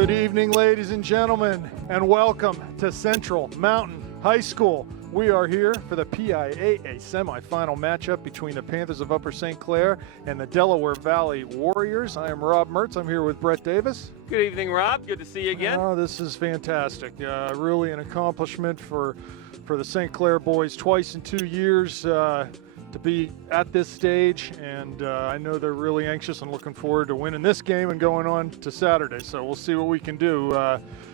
Good evening, ladies and gentlemen, and welcome to Central Mountain High School. We are here for the PIAA semifinal matchup between the Panthers of Upper St. Clair and the Delaware Valley Warriors. I am Rob Mertz. I'm here with Brett Davis. Good evening, Rob. Good to see you again. Oh, this is fantastic. Really an accomplishment for the St. Clair boys twice in 2 years to be at this stage, and I know they're really anxious and looking forward to winning this game and going on to Saturday, so we'll see what we can do.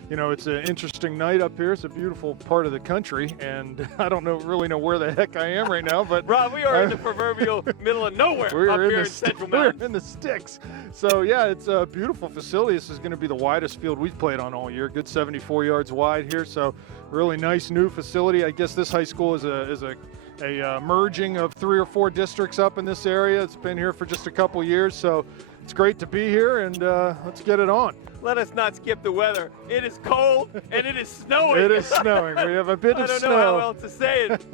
It's an interesting night up here. It's a beautiful part of the country, and I don't really know where the heck I am right now, but Rob, we are in the proverbial middle of nowhere up here in Central Mountain. We're in the sticks. So yeah, it's a beautiful facility. This is going to be the widest field we've played on all year. Good 74 yards wide here, so really nice new facility. I guess this high school is a merging of 3 or 4 districts up in this area. It's been here for just a couple years, so it's great to be here, and let's get it on. Let us not skip the weather. It is cold and it is snowing. It is snowing. We have a bit of snow. I don't know how else to say it,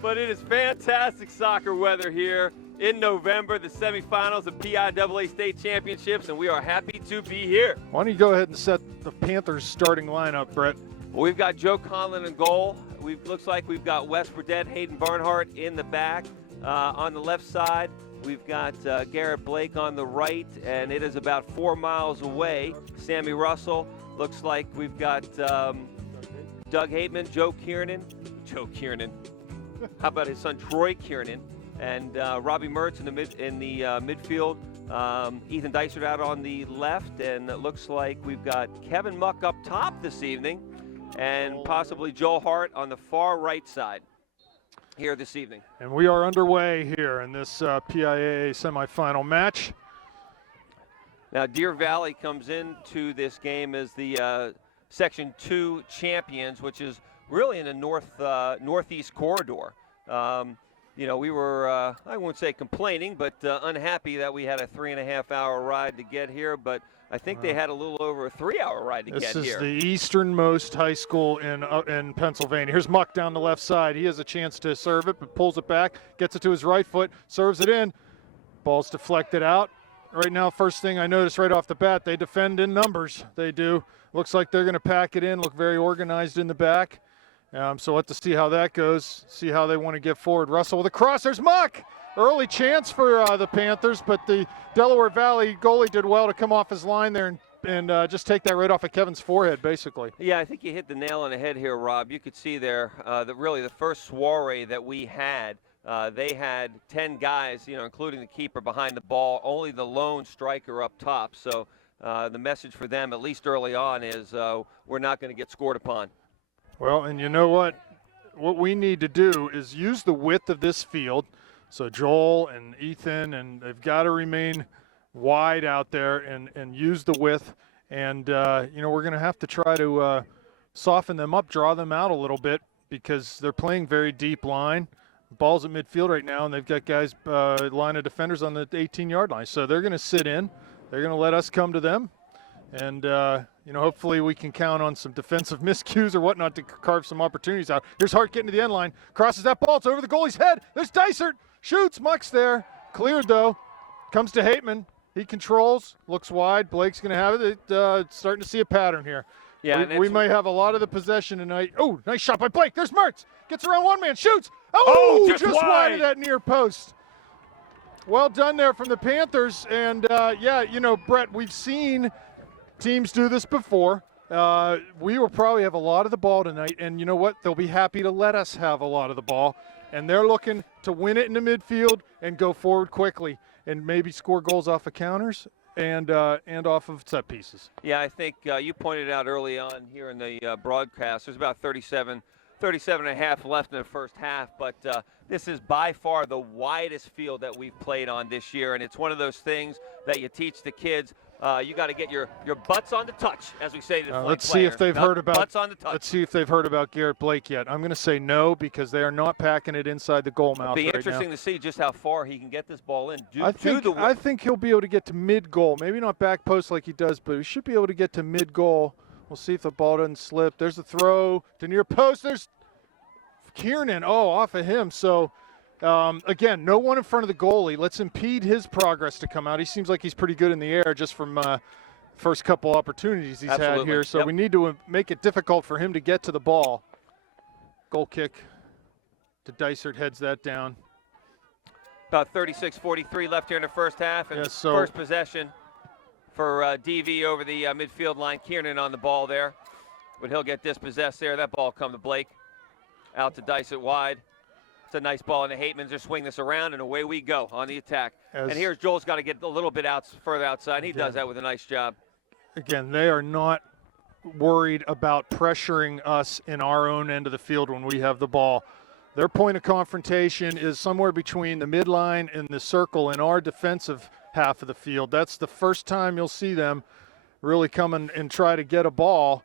but it is fantastic soccer weather here in November, the semifinals of PIAA state championships, and we are happy to be here. Why don't you go ahead and set the Panthers starting lineup, Brett? Well, we've got Joe Conlon in goal. Looks like we've got Wes Burdett, Hayden Barnhart in the back. On the left side, we've got Garrett Blake on the right, and it is about 4 miles away. Sammy Russell. Looks like we've got Doug Hateman, Joe Kiernan. How about his son Troy Kiernan? And Robbie Mertz in the midfield. Ethan Dysert out on the left, and it looks like we've got Kevin Muck up top this evening, and possibly Joel Hart on the far right side here this evening. And we are underway here in this PIAA semifinal match. Now, Deer Valley comes into this game as the Section 2 champions, which is really in the northeast corridor. We were, I won't say complaining, but unhappy that we had a 3.5-hour ride to get here, but I think they had a little over a 3-hour ride to get here. This is the easternmost high school in Pennsylvania. Here's Muck down the left side. He has a chance to serve it, but pulls it back, gets it to his right foot, serves it in. Ball's deflected out. Right now, first thing I noticed right off the bat, they defend in numbers. They do. Looks like they're going to pack it in, look very organized in the back. So we'll have to see how that goes, see how they want to get forward. Russell with a cross. There's Muck. Early chance for the Panthers, but the Delaware Valley goalie did well to come off his line there and just take that right off of Kevin's forehead, basically. Yeah, I think you hit the nail on the head here, Rob. You could see there that really the first soiree that we had, they had 10 guys, including the keeper behind the ball, only the lone striker up top. So the message for them, at least early on, is we're not going to get scored upon. Well, and you know what? What we need to do is use the width of this field. So Joel and Ethan, and they've got to remain wide out there and use the width. And, we're going to have to try to soften them up, draw them out a little bit, because they're playing very deep line. Ball's at midfield right now, and they've got guys, line of defenders on the 18-yard line. So they're going to sit in. They're going to let us come to them. And, hopefully we can count on some defensive miscues or whatnot to carve some opportunities out. Here's Hart getting to the end line. Crosses that ball. It's over the goalie's head. There's Dysert. Shoots. Muck's there. Cleared, though. Comes to Hateman. He controls. Looks wide. Blake's going to have it. Starting to see a pattern here. Yeah, we might have a lot of the possession tonight. Oh, nice shot by Blake. There's Mertz. Gets around one man. Shoots. Oh, just wide of that near post. Well done there from the Panthers. And, Brett, we've seen teams do this before. We will probably have a lot of the ball tonight, and you know what? They'll be happy to let us have a lot of the ball, and they're looking to win it in the midfield and go forward quickly and maybe score goals off of counters and off of set pieces. Yeah, I think you pointed out early on here in the broadcast, there's about 37 and a half left in the first half, but this is by far the widest field that we've played on this year, and it's one of those things that you teach the kids. You got to get your butts on the touch, as we say to the let's see if they've heard about butts on the touch. Let's see if they've heard about Garrett Blake yet. I'm going to say no, because they are not packing it inside the goal mouth. It'll be interesting to see just how far he can get this ball in. I think he'll be able to get to mid-goal. Maybe not back post like he does, but he should be able to get to mid-goal. We'll see if the ball doesn't slip. There's the throw to near post. There's Kiernan. Oh, off of him. So Again, no one in front of the goalie. Let's impede his progress to come out. He seems like he's pretty good in the air just from first couple opportunities he's had Absolutely. here. So Yep. we need to make it difficult for him to get to the ball. Goal kick to Dysert, heads that down. About 36-43 left here in the first half, and Yeah, so first possession for DV over the midfield line. Kiernan on the ball there, but he'll get dispossessed there. That ball come to Blake, out to Dysert wide. It's a nice ball, and the Hatemans are swing this around, and away we go on the attack. And here's Joel's got to get a little bit further outside. He does that with a nice job. Again, they are not worried about pressuring us in our own end of the field when we have the ball. Their point of confrontation is somewhere between the midline and the circle in our defensive half of the field. That's the first time you'll see them really come and try to get a ball.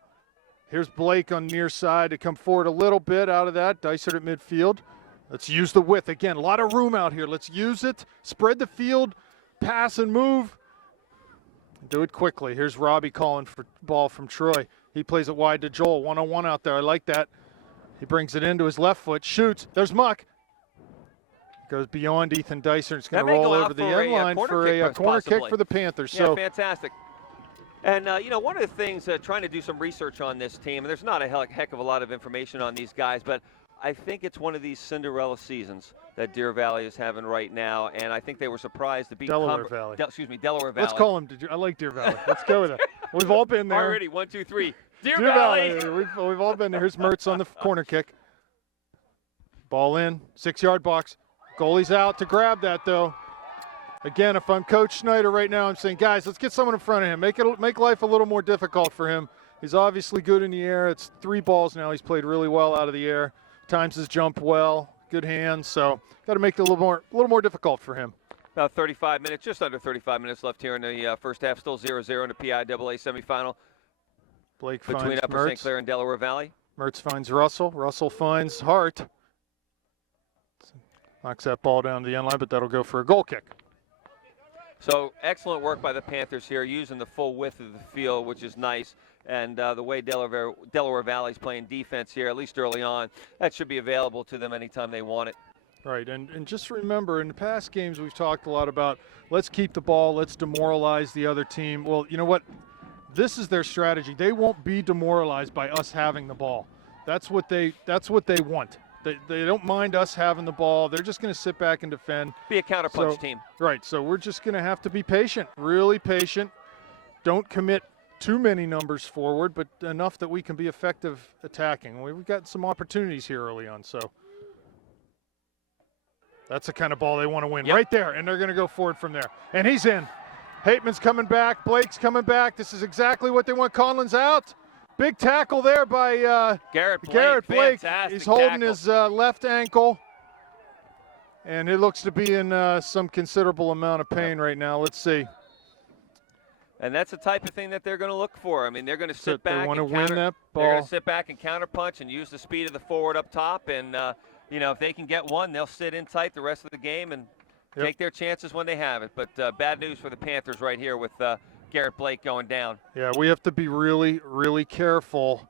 Here's Blake on near side to come forward a little bit out of that. Dysert at midfield. Let's use the width. Again, a lot of room out here. Let's use it. Spread the field. Pass and move. Do it quickly. Here's Robbie calling for ball from Troy. He plays it wide to Joel. One-on-one out there. I like that. He brings it into his left foot. Shoots. There's Muck. Goes beyond Ethan Dysert. It's going to roll over the end line for a corner kick for the Panthers. Yeah, fantastic. And, one of the things, trying to do some research on this team, and there's not a heck of a lot of information on these guys, but I think it's one of these Cinderella seasons that Deer Valley is having right now, and I think they were surprised to beat Delaware Valley. Delaware Valley. Let's call them. I like Deer Valley. Let's go with it. We've all been there. Already, 1, 2, 3. Deer Valley. We've all been there. Here's Mertz on the corner kick. Ball in, 6-yard box. Goalie's out to grab that, though. Again, if I'm Coach Schneider right now, I'm saying, guys, let's get someone in front of him. Make life a little more difficult for him. He's obviously good in the air. It's 3 balls now. He's played really well out of the air. Times his jump well, good hands. So got to make it a little more difficult for him. About 35 minutes, just under 35 minutes left here in the first half. Still 0-0 in the PIAA semifinal. Blake between finds Upper Mertz. St. Clair and Delaware Valley. Mertz finds Russell. Russell finds Hart. Knocks that ball down to the end line, but that'll go for a goal kick. So excellent work by the Panthers here, using the full width of the field, which is nice. And the way Delaware Valley's playing defense here, at least early on, that should be available to them anytime they want it. Right, and just remember, in the past games we've talked a lot about let's keep the ball, let's demoralize the other team. Well, you know what? This is their strategy. They won't be demoralized by us having the ball. That's what they want. They don't mind us having the ball. They're just going to sit back and defend. Be a counterpunch team. Right, so we're just going to have to be patient, really patient. Don't commit too many numbers forward, but enough that we can be effective attacking. We've got some opportunities here early on, so that's the kind of ball they want to win right there, and they're going to go forward from there. And he's in. Hateman's coming back. Blake's coming back. This is exactly what they want. Conlon's out. Big tackle there by Garrett Blake. He's holding his left ankle, and it looks to be in some considerable amount of pain right now. Let's see. And that's the type of thing that they're going to look for. I mean, they're going to sit back. They want to win that ball. They're going to sit back and counterpunch and use the speed of the forward up top. And, if they can get one, they'll sit in tight the rest of the game and take their chances when they have it. But bad news for the Panthers right here with Garrett Blake going down. Yeah, we have to be really, really careful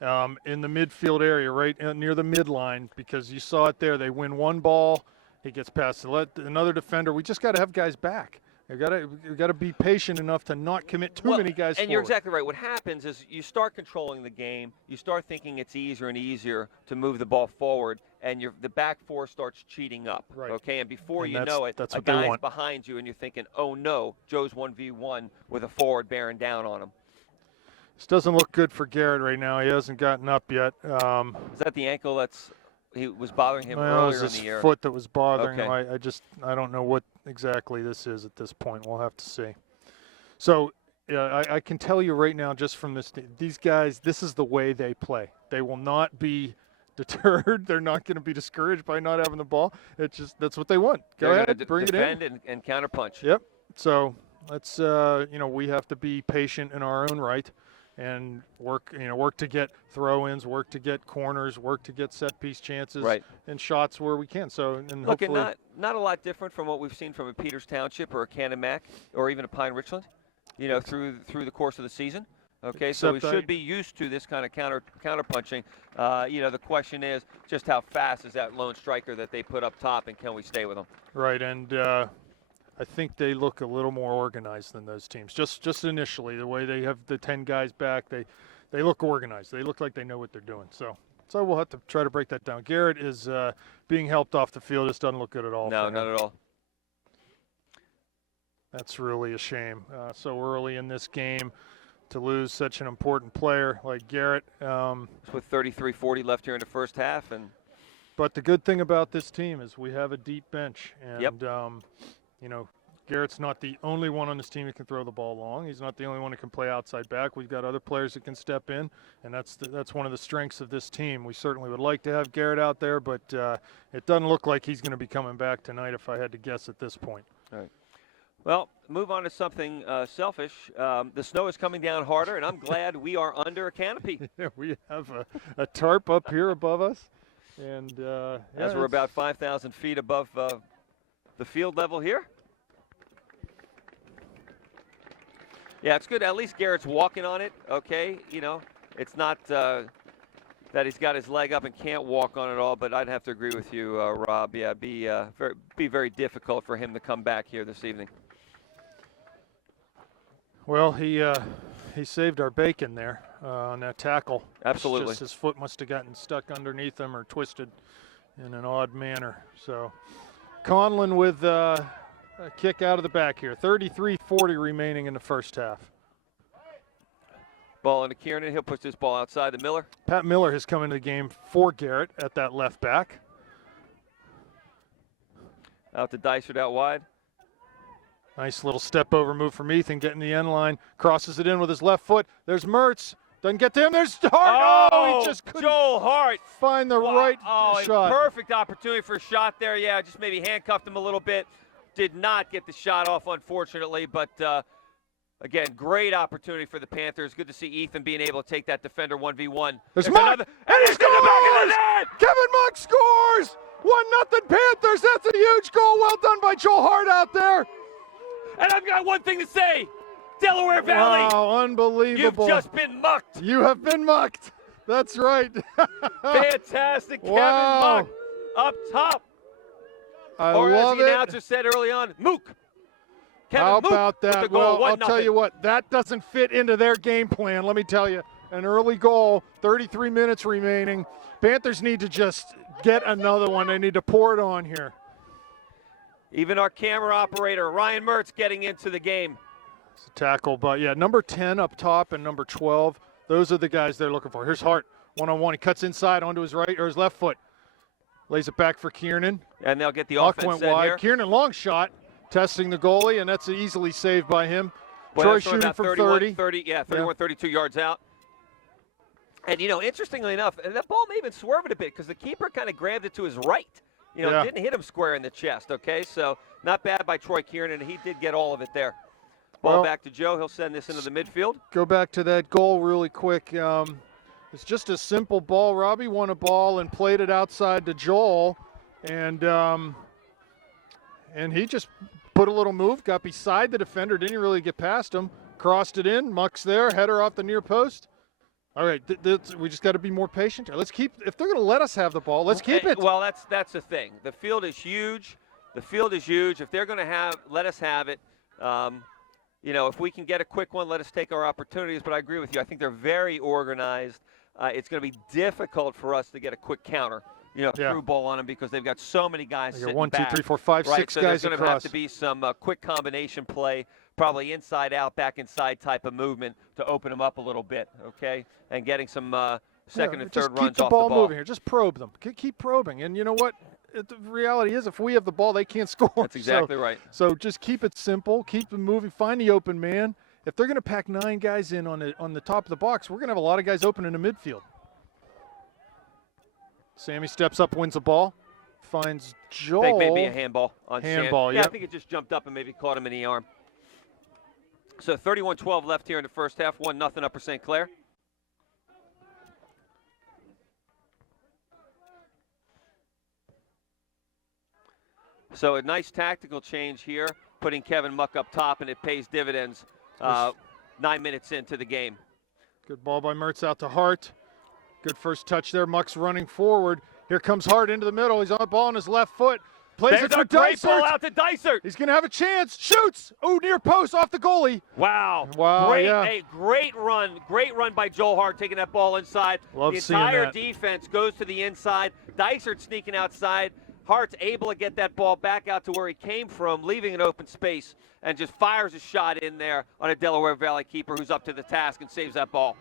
in the midfield area, right near the midline, because you saw it there. They win one ball. He gets past another defender. We just got to have guys back. We've got to be patient enough to not commit too many guys forward. And you're exactly right. What happens is you start controlling the game. You start thinking it's easier and easier to move the ball forward, and the back four starts cheating up. Right. Okay, and before you know it, that's a what they guy's want. behind you, and you're thinking, oh, no, Joe's 1v1 with a forward bearing down on him. This doesn't look good for Garrett right now. He hasn't gotten up yet. Is that the ankle he was bothering him Well, earlier it was in the year? his foot that was bothering him. Okay. I don't know what exactly this is at this point. We'll have to see. So I can tell you right now, just from these guys, this is the way they play. They will not be deterred. They're not going to be discouraged by not having the ball. That's what they want. Go ahead, bring it in. Defend and counterpunch. Yep. So let's we have to be patient in our own right. And work to get throw-ins, work to get corners, work to get set-piece chances, and shots where we can. So, and look, hopefully, not a lot different from what we've seen from a Peters Township or a Canamac or even a Pine Richland, through the course of the season. Okay, so we should be used to this kind of counterpunching. The question is just how fast is that lone striker that they put up top, and can we stay with them? Right, and I think they look a little more organized than those teams. Just initially, the way they have the 10 guys back, they look organized. They look like they know what they're doing. So we'll have to try to break that down. Garrett is being helped off the field. This doesn't look good at all. No, not at all. That's really a shame. So early in this game to lose such an important player like Garrett. With 33-40 left here in the first half. But the good thing about this team is we have a deep bench. And, yep. You know, Garrett's not the only one on this team who can throw the ball long. He's not the only one who can play outside back. We've got other players that can step in, and that's one of the strengths of this team. We certainly would like to have Garrett out there, but it doesn't look like he's going to be coming back tonight if I had to guess at this point. All right. Well, move on to something selfish. The snow is coming down harder, and I'm glad we are under a canopy. Yeah, we have a tarp up here above us. And as we're about 5,000 feet above the field level here. Yeah, it's good. At least Garrett's walking on it, okay? You know, it's not that he's got his leg up and can't walk on it all, but I'd have to agree with you, Rob. Yeah, be very difficult for him to come back here this evening. Well, he saved our bacon there on that tackle. Absolutely. Just his foot must have gotten stuck underneath him or twisted in an odd manner. So Conlon with a kick out of the back here. 33-40 remaining in the first half. Ball into Kiernan. He'll push this ball outside to Miller. Pat Miller has come into the game for Garrett at that left back. Out to Dysert out wide. Nice little step over move from Ethan, getting the end line. Crosses it in with his left foot. There's Mertz. Doesn't get to him. There's Hart. Oh, he just couldn't Joel Hart. Find the right shot. Perfect opportunity for a shot there. Yeah, just maybe handcuffed him a little bit. Did not get the shot off, unfortunately. But, again, great opportunity for the Panthers. Good to see Ethan being able to take that defender 1v1. There's Muck. And he scores! Kevin Muck scores! 1-0 Panthers. That's a huge goal. Well done by Joel Hart out there. And I've got one thing to say. Delaware Valley. Wow, unbelievable. You've just been mucked. You have been mucked. That's right. Fantastic. Wow. Kevin Muck up top. I or love as the it. announcer said early on, Mook. Kevin How Mook about with that? the goal, Well, I'll tell you what, that doesn't fit into their game plan, let me tell you. An early goal, 33 minutes remaining. Panthers need to just get another one. They need to pour it on here. Even our camera operator, Ryan Mertz, getting into the game. It's a tackle, but yeah, number 10 up top and number 12, those are the guys they're looking for. Here's Hart, one-on-one. He cuts inside onto his right or his left foot. Lays it back for Kiernan. And they'll get the Huck offense went wide. here. Kiernan, long shot, testing the goalie, and that's easily saved by him. Well, Troy shooting from 30. 32 yards out. And, you know, interestingly enough, that ball may have been swerving a bit because the keeper kind of grabbed it to his right. You know, didn't hit him square in the chest, okay? So not bad by Troy Kiernan. He did get all of it there. Ball back to Joe. He'll send this into the midfield. Go back to that goal really quick. It's just a simple ball. Robbie won a ball and played it outside to Joel. And he just put a little move, got beside the defender, didn't really get past him. Crossed it in. Muck's there. Header off the near post. All right, we just got to be more patient. Let's keep. If they're going to let us have the ball, let's keep it. Well, that's the thing. The field is huge. The field is huge. If they're going to let us have it, you know, if we can get a quick one, let us take our opportunities. But I agree with you. I think they're very organized. It's going to be difficult for us to get a quick counter, you know, through ball on them because they've got so many guys sitting one, back. 2, 3, 4, 5, right? 6 so guys there's going to across. have to be some quick combination play, probably inside out, back inside type of movement to open them up a little bit, okay? And getting some second and third runs off the ball. Just keep the ball moving here. Just probe them. Keep probing. And you know what? The reality is if we have the ball, they can't score. That's exactly right. So just keep it simple. Keep them moving. Find the open man. If they're going to pack 9 guys in on the top of the box, we're going to have a lot of guys open in the midfield. Sammy steps up, wins the ball, finds Joel. I think maybe a handball on handball. Yeah, I think it just jumped up and maybe caught him in the arm. So 31-12 left here in the first half. 1-0 Upper St. Clair. So a nice tactical change here, putting Kevin Muck up top, and it pays dividends 9 minutes into the game. Good ball by Mertz out to Hart. Good first touch there. Muck's running forward. Here comes Hart into the middle. He's on the ball on his left foot. Plays There's it for a great ball Dysart. out to Dysart. He's going to have a chance. Shoots. Oh, near post off the goalie. Wow. Wow, Great, yeah. a great run by Joel Hart taking that ball inside. Love the seeing entire that. defense goes to the inside. Dysart sneaking outside. Hart's able to get that ball back out to where he came from, leaving an open space, and just fires a shot in there on a Delaware Valley keeper who's up to the task and saves that ball.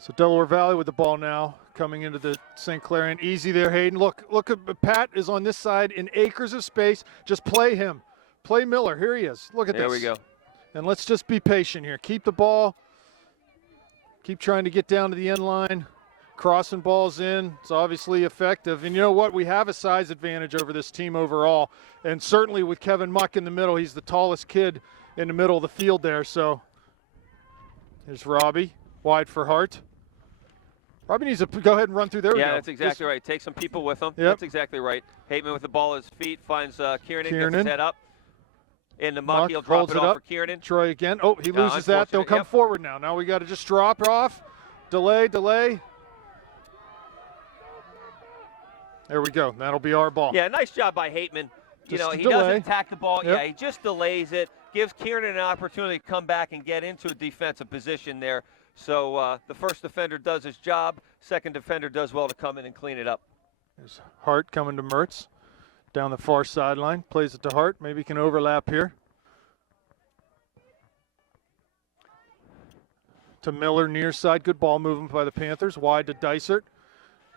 So Delaware Valley with the ball now, coming into the St. Clair end. Easy there, Hayden. Look at Pat is on this side in acres of space. Just play him. Play Miller. Here he is. Look at this. There we go. And let's just be patient here. Keep the ball. Keep trying to get down to the end line. Crossing balls in. It's obviously effective. And you know what? We have a size advantage over this team overall. And certainly with Kevin Muck in the middle, he's the tallest kid in the middle of the field there. So here's Robbie. Wide for Hart. Robbie needs to go ahead and run through there. Yeah, that's exactly right. Take some people with him. Yep. That's exactly right. Hateman with the ball at his feet finds Kiernan, gets his head up. In the muck, he'll drop it off for Kiernan. Troy again. Oh, he loses that. They'll come forward now. Now we got to just drop off. Delay. There we go. That'll be our ball. Yeah, nice job by Hateman. You know, he delay. doesn't attack the ball. Yep. Yeah, he just delays it, gives Kiernan an opportunity to come back and get into a defensive position there. So the first defender does his job. Second defender does well to come in and clean it up. There's Hart coming to Mertz. Down the far sideline. Plays it to Hart. Maybe he can overlap here. To Miller near side. Good ball movement by the Panthers. Wide to Dysart.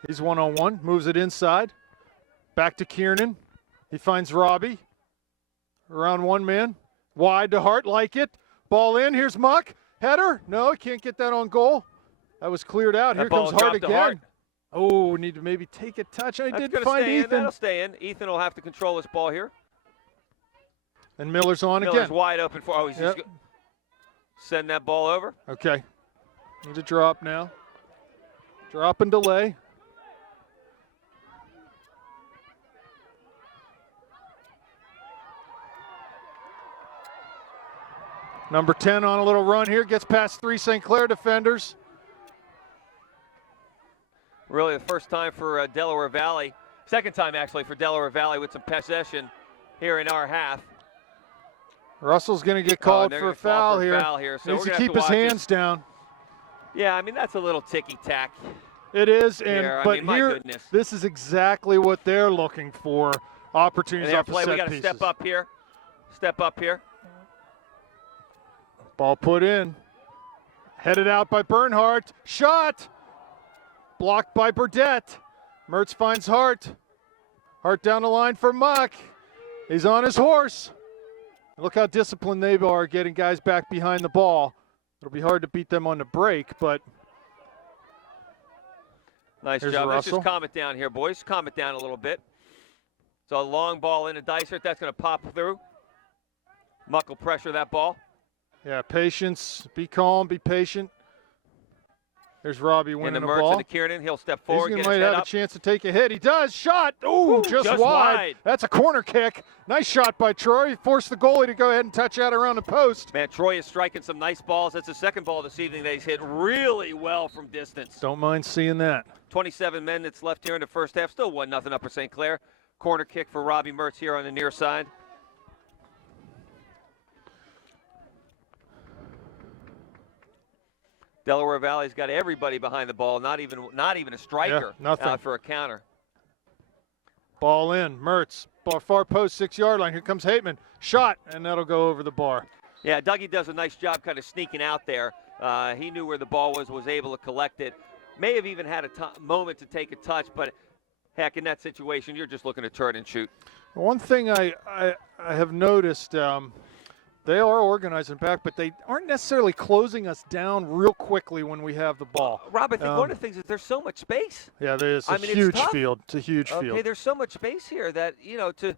He's one-on-one. Moves it inside. Back to Kiernan. He finds Robbie. Around one man. Wide to Hart. Like it. Ball in. Here's Muck. Header. No, he can't get that on goal. That was cleared out. Here comes Hart again. Oh, need to maybe take a touch. I did find Ethan. That'll stay in. Ethan will have to control this ball here. And Miller's on again. Miller's wide open for. Oh, he's just send that ball over. Okay. Need a drop now. Drop and delay. Number 10 on a little run here. Gets past 3 St. Clair defenders. Really the first time for Delaware Valley. Second time, actually, for Delaware Valley with some possession here in our half. Russell's going to get called for a foul here. So needs to keep his hands down. Yeah, I mean, that's a little ticky-tack. It is, but here, this is exactly what they're looking for. Opportunities off the set pieces. We got to step up here. Step up here. Ball put in. Headed out by Bernhardt. Shot! Blocked by Burdett. Mertz finds Hart. Hart down the line for Muck. He's on his horse. Look how disciplined they are getting guys back behind the ball. It'll be hard to beat them on the break, but nice job. Let's just calm it down here, boys. Calm it down a little bit. So a long ball into Dysart. That's going to pop through. Muck will pressure that ball. Yeah, patience. Be calm. Be patient. There's Robbie winning the ball. Into Kiernan. He'll step forward. He might have a chance to take a hit. He does. Shot. Ooh, just wide. That's a corner kick. Nice shot by Troy. He forced the goalie to go ahead and touch out around the post. Man, Troy is striking some nice balls. That's the second ball this evening that he's hit really well from distance. Don't mind seeing that. 27 minutes left here in the first half. Still 1-0 Upper St. Clair. Corner kick for Robbie Mertz here on the near side. Delaware Valley's got everybody behind the ball, not even a striker out for a counter. Ball in, Mertz, far post, 6-yard line. Here comes Hateman. Shot, and that'll go over the bar. Yeah, Dougie does a nice job kind of sneaking out there. He knew where the ball was able to collect it. May have even had a moment to take a touch, but heck, in that situation, you're just looking to turn and shoot. One thing I have noticed, they are organizing back, but they aren't necessarily closing us down real quickly when we have the ball. Rob, I think one of the things is there's so much space. Yeah, there's a huge field. It's a huge field. Okay, there's so much space here that, you know, to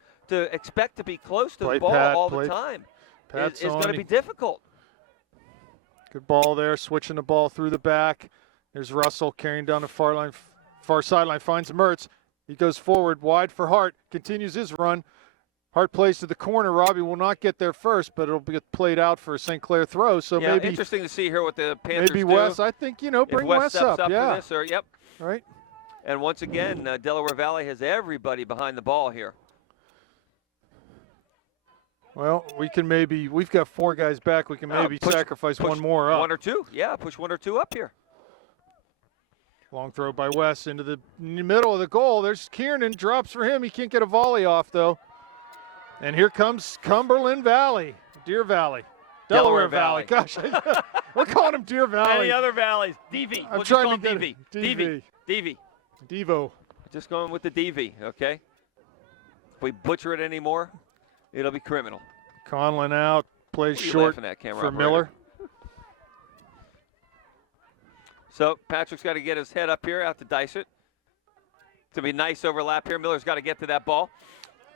expect to be close to the ball all the time is going to be difficult. Good ball there, switching the ball through the back. There's Russell carrying down the far sideline, finds Mertz. He goes forward, wide for Hart, continues his run. Hart plays to the corner. Robbie will not get there first, but it'll be played out for a St. Clair throw. So yeah, maybe interesting to see here what the Panthers maybe do. Wes, I think, bring Wes up. Yeah. For this, yep. Right. And once again, Delaware Valley has everybody behind the ball here. Well, we've got 4 guys back. We can maybe sacrifice one more up. 1 or 2. Yeah, push 1 or 2 up here. Long throw by West into the middle of the goal. There's Kiernan, drops for him. He can't get a volley off, though. And here comes Cumberland Valley, Deer Valley, Delaware Valley. Gosh, we're calling him Deer Valley. Any other valleys? DV. I'm We'll trying to call get DV. DV. Devo. Just going with the DV, okay? If we butcher it anymore, it'll be criminal. Conlon out, plays What are you short laughing at, camera for operator? Miller. So Patrick's got to get his head up here out to dice it. It's going to be a nice overlap here. Miller's got to get to that ball.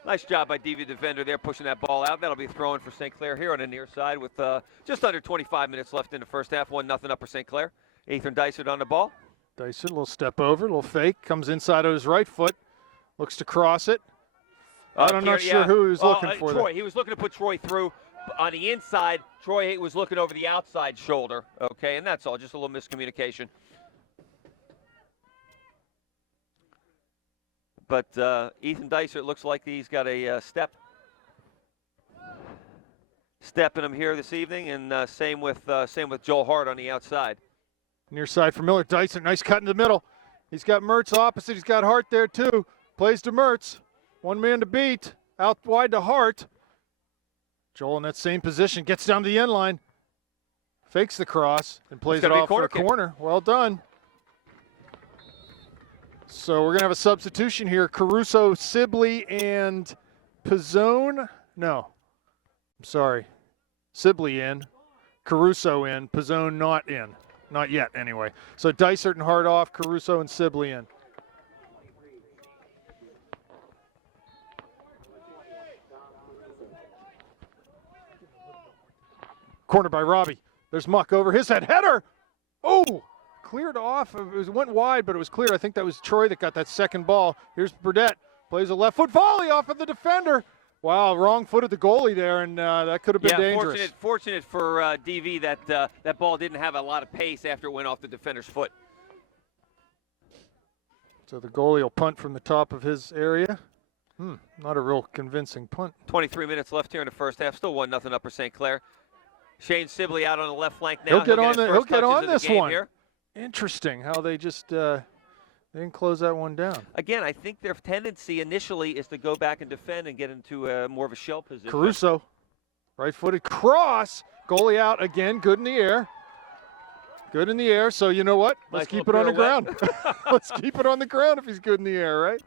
Nice job by DV defender there, pushing that ball out. That'll be thrown for St. Clair here on the near side with just under 25 minutes left in the first half. 1-0 up for St. Clair. Ethan Dysert on the ball. Dysert, a little step over, a little fake. Comes inside of his right foot. Looks to cross it. I'm not sure who he was looking for Troy. there. He was looking to put Troy through on the inside. Troy was looking over the outside shoulder. Okay, and that's all. Just a little miscommunication. But Ethan Dysert looks like he's got a step in him here this evening, and same with Joel Hart on the outside. Near side for Miller. Dysert, nice cut in the middle. He's got Mertz opposite. He's got Hart there too. Plays to Mertz. One man to beat. Out wide to Hart. Joel in that same position. Gets down to the end line. Fakes the cross and plays it off for a corner. Well done. So we're going to have a substitution here. Caruso, Sibley, and Pizzone. No. I'm sorry. Sibley in. Caruso in. Pizzone not in. Not yet, anyway. So Dysert and Hart off. Caruso and Sibley in. Corner by Robbie. There's Muck over his head. Header! Oh! Cleared off. It went wide, but it was clear. I think that was Troy that got that second ball. Here's Burdett. Plays a left foot volley off of the defender. Wow, wrong foot of the goalie there, and that could have been dangerous. Fortunate for DV that that ball didn't have a lot of pace after it went off the defender's foot. So the goalie will punt from the top of his area. Not a real convincing punt. 23 minutes left here in the first half. Still 1-0 up for St. Clair. Shane Sibley out on the left flank now. He'll get on this one. Here. Interesting how they just they didn't close that one down. Again, I think their tendency initially is to go back and defend and get into more of a shell position. Caruso, right-footed cross. Goalie out again. Good in the air. Good in the air. So you know what? Let's keep it on the ground. Let's keep it on the ground if he's good in the air, right?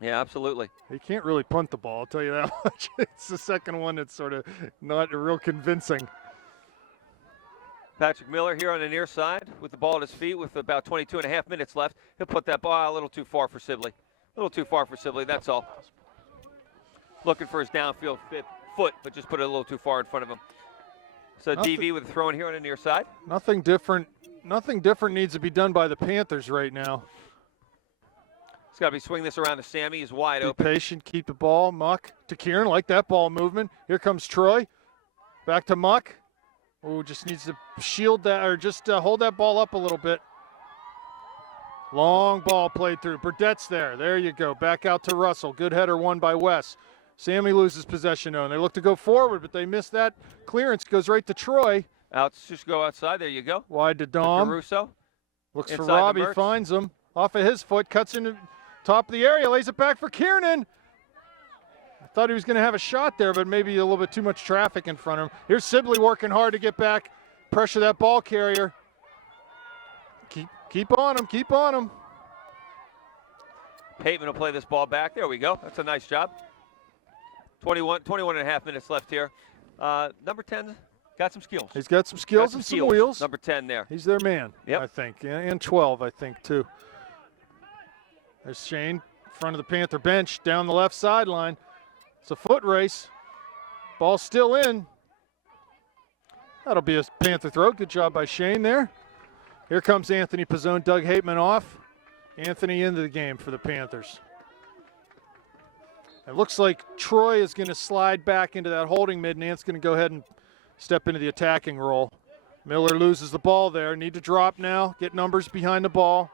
Yeah, absolutely. He can't really punt the ball, I'll tell you that much. It's the second one that's sort of not real convincing. Patrick Miller here on the near side with the ball at his feet with about 22.5 minutes left. He'll put that ball a little too far for Sibley. A little too far for Sibley, that's all. Looking for his downfield foot, but just put it a little too far in front of him. So DV with a throw in here on the near side. Nothing different needs to be done by the Panthers right now. He's got to be swinging this around to Sammy. He's wide open. Be patient, keep the ball. Muck to Kieran, like that ball movement. Here comes Troy. Back to Muck. Oh, just needs to shield that, or just hold that ball up a little bit. Long ball played through. Burdett's there. There you go. Back out to Russell. Good header won by Wes. Sammy loses possession, though, and they look to go forward, but they miss that clearance. Goes right to Troy. Just go outside. There you go. Wide to Dom. Caruso. Looks for Robbie. Finds him. Off of his foot. Cuts into top of the area. Lays it back for Kiernan. I thought he was going to have a shot there, but maybe a little bit too much traffic in front of him. Here's Sibley working hard to get back. Pressure that ball carrier. Keep on him. Keep on him. Pateman will play this ball back. There we go. That's a nice job. 21 and a half minutes left here. Number 10 got some skills. He's got some skills and some wheels. Number 10 there. He's their man, yep. I think. And 12, I think, too. There's Shane, front of the Panther bench, down the left sideline. It's a foot race. Ball still in. That'll be a Panther throw. Good job by Shane there. Here comes Anthony Pizzone, Doug Hateman off. Anthony into the game for the Panthers. It looks like Troy is going to slide back into that holding mid. Nant's going to go ahead and step into the attacking role. Miller loses the ball there. Need to drop now. Get numbers behind the ball.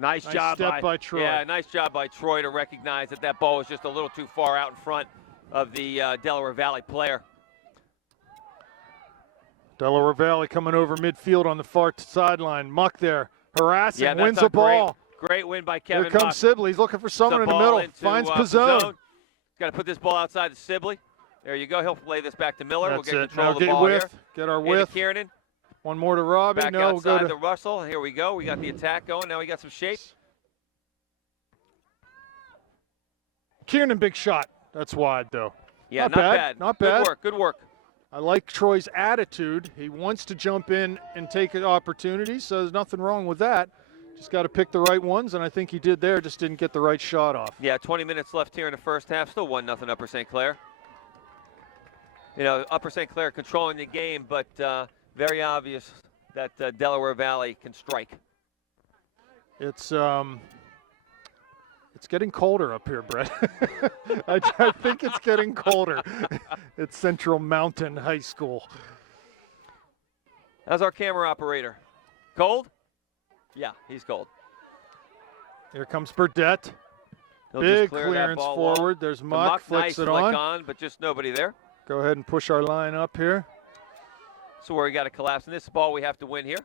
Nice job by Troy. Yeah, nice job by Troy to recognize that ball was just a little too far out in front of the Delaware Valley player. Delaware Valley coming over midfield on the far sideline. Muck there, harassing, wins a ball. Great win by Kevin Here comes Muck. Sibley. He's looking for someone in the middle. Finds Pizzone. Got to put this ball outside to Sibley. There you go. He'll play this back to Miller. That's we'll get control now of the ball here. Get our width. Kiernan. One more to Robbie. Back no, outside we'll go to Russell. Here we go. We got the attack going. Now we got some shape. Kiernan, big shot. That's wide, though. Yeah, not bad. Not bad. Good work. Good work. I like Troy's attitude. He wants to jump in and take an opportunity, so there's nothing wrong with that. Just got to pick the right ones, and I think he did there. Just didn't get the right shot off. Yeah, 20 minutes left here in the first half. Still 1-0 Upper St. Clair. You know, Upper St. Clair controlling the game, but very obvious that Delaware Valley can strike. It's getting colder up here, Brett. I think it's getting colder. It's Central Mountain High School. How's our camera operator? Cold? Yeah, he's cold. Here comes Burdette. Big clearance forward. There's Muck, flicks it on. But just nobody there. Go ahead and push our line up here. So where we got to collapse in this ball, we have to win here.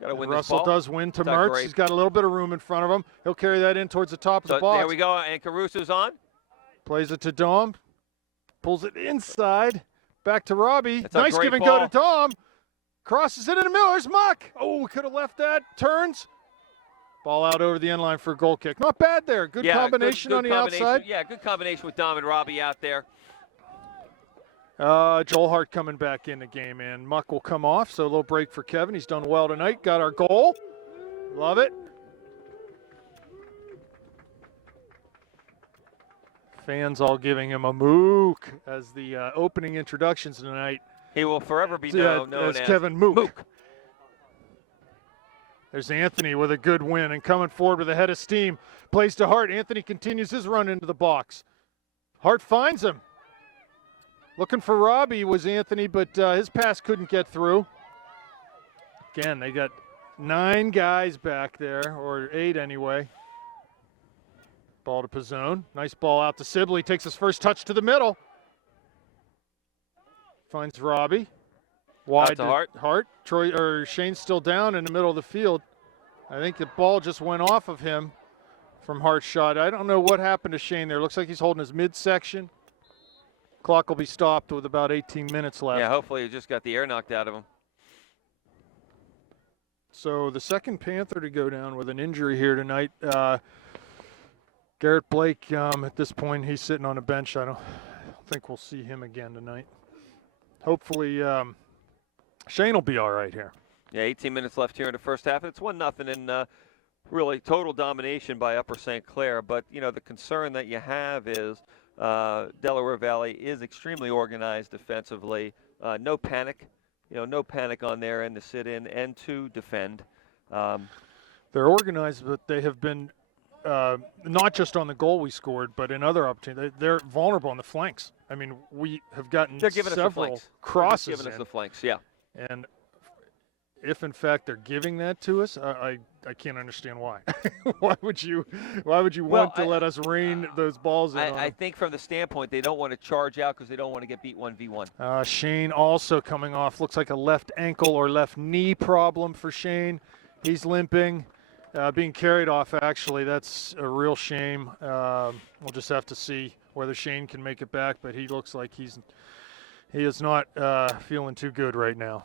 Got to win this Russell ball. does win to Mertz. He's got a little bit of room in front of him. He'll carry that in towards the top of the box. There we go, and Caruso's on. Plays it to Dom. Pulls it inside. Back to Robbie. Nice give and ball. go to Dom. Crosses it into Miller's Muck. Oh, we could have left that. Turns. Ball out over the end line for a goal kick. Not bad there. Good combination on the outside. Yeah, good combination with Dom and Robbie out there. Joel Hart coming back in the game, and Muck will come off. So a little break for Kevin. He's done well tonight. Got our goal. Love it. Fans all giving him a mook as the opening introductions tonight. He will forever be known as Kevin Mook. There's Anthony with a good win and coming forward with a head of steam. Plays to Hart. Anthony continues his run into the box. Hart finds him. Looking for Robbie was Anthony, but his pass couldn't get through. Again, they got 9 guys back there, or 8 anyway. Ball to Pizzone. Nice ball out to Sibley. Takes his first touch to the middle. Finds Robbie. Wide to Hart. Shane's still down in the middle of the field. I think the ball just went off of him from Hart's shot. I don't know what happened to Shane there. Looks like he's holding his midsection. Clock will be stopped with about 18 minutes left. Yeah, hopefully he just got the air knocked out of him. So the second Panther to go down with an injury here tonight. Garrett Blake, at this point, he's sitting on a bench. I don't think we'll see him again tonight. Hopefully Shane will be all right here. Yeah, 18 minutes left here in the first half. It's 1-0 and really total domination by Upper St. Clair. But, you know, the concern that you have is Delaware Valley is extremely organized defensively. No panic. No panic on their end to sit in and to defend. They're organized, but they have been not just on the goal we scored, but in other opportunities. They're vulnerable on the flanks. I mean, we have gotten several crosses. They're giving us the flanks, yeah. And if in fact they're giving that to us, I can't understand why. Why would you want to let us rain those balls in? I think from the standpoint they don't want to charge out because they don't want to get beat 1v1. Shane also coming off. Looks like a left ankle or left knee problem for Shane. He's limping, being carried off actually. That's a real shame. We'll just have to see whether Shane can make it back, but he looks like he is not feeling too good right now.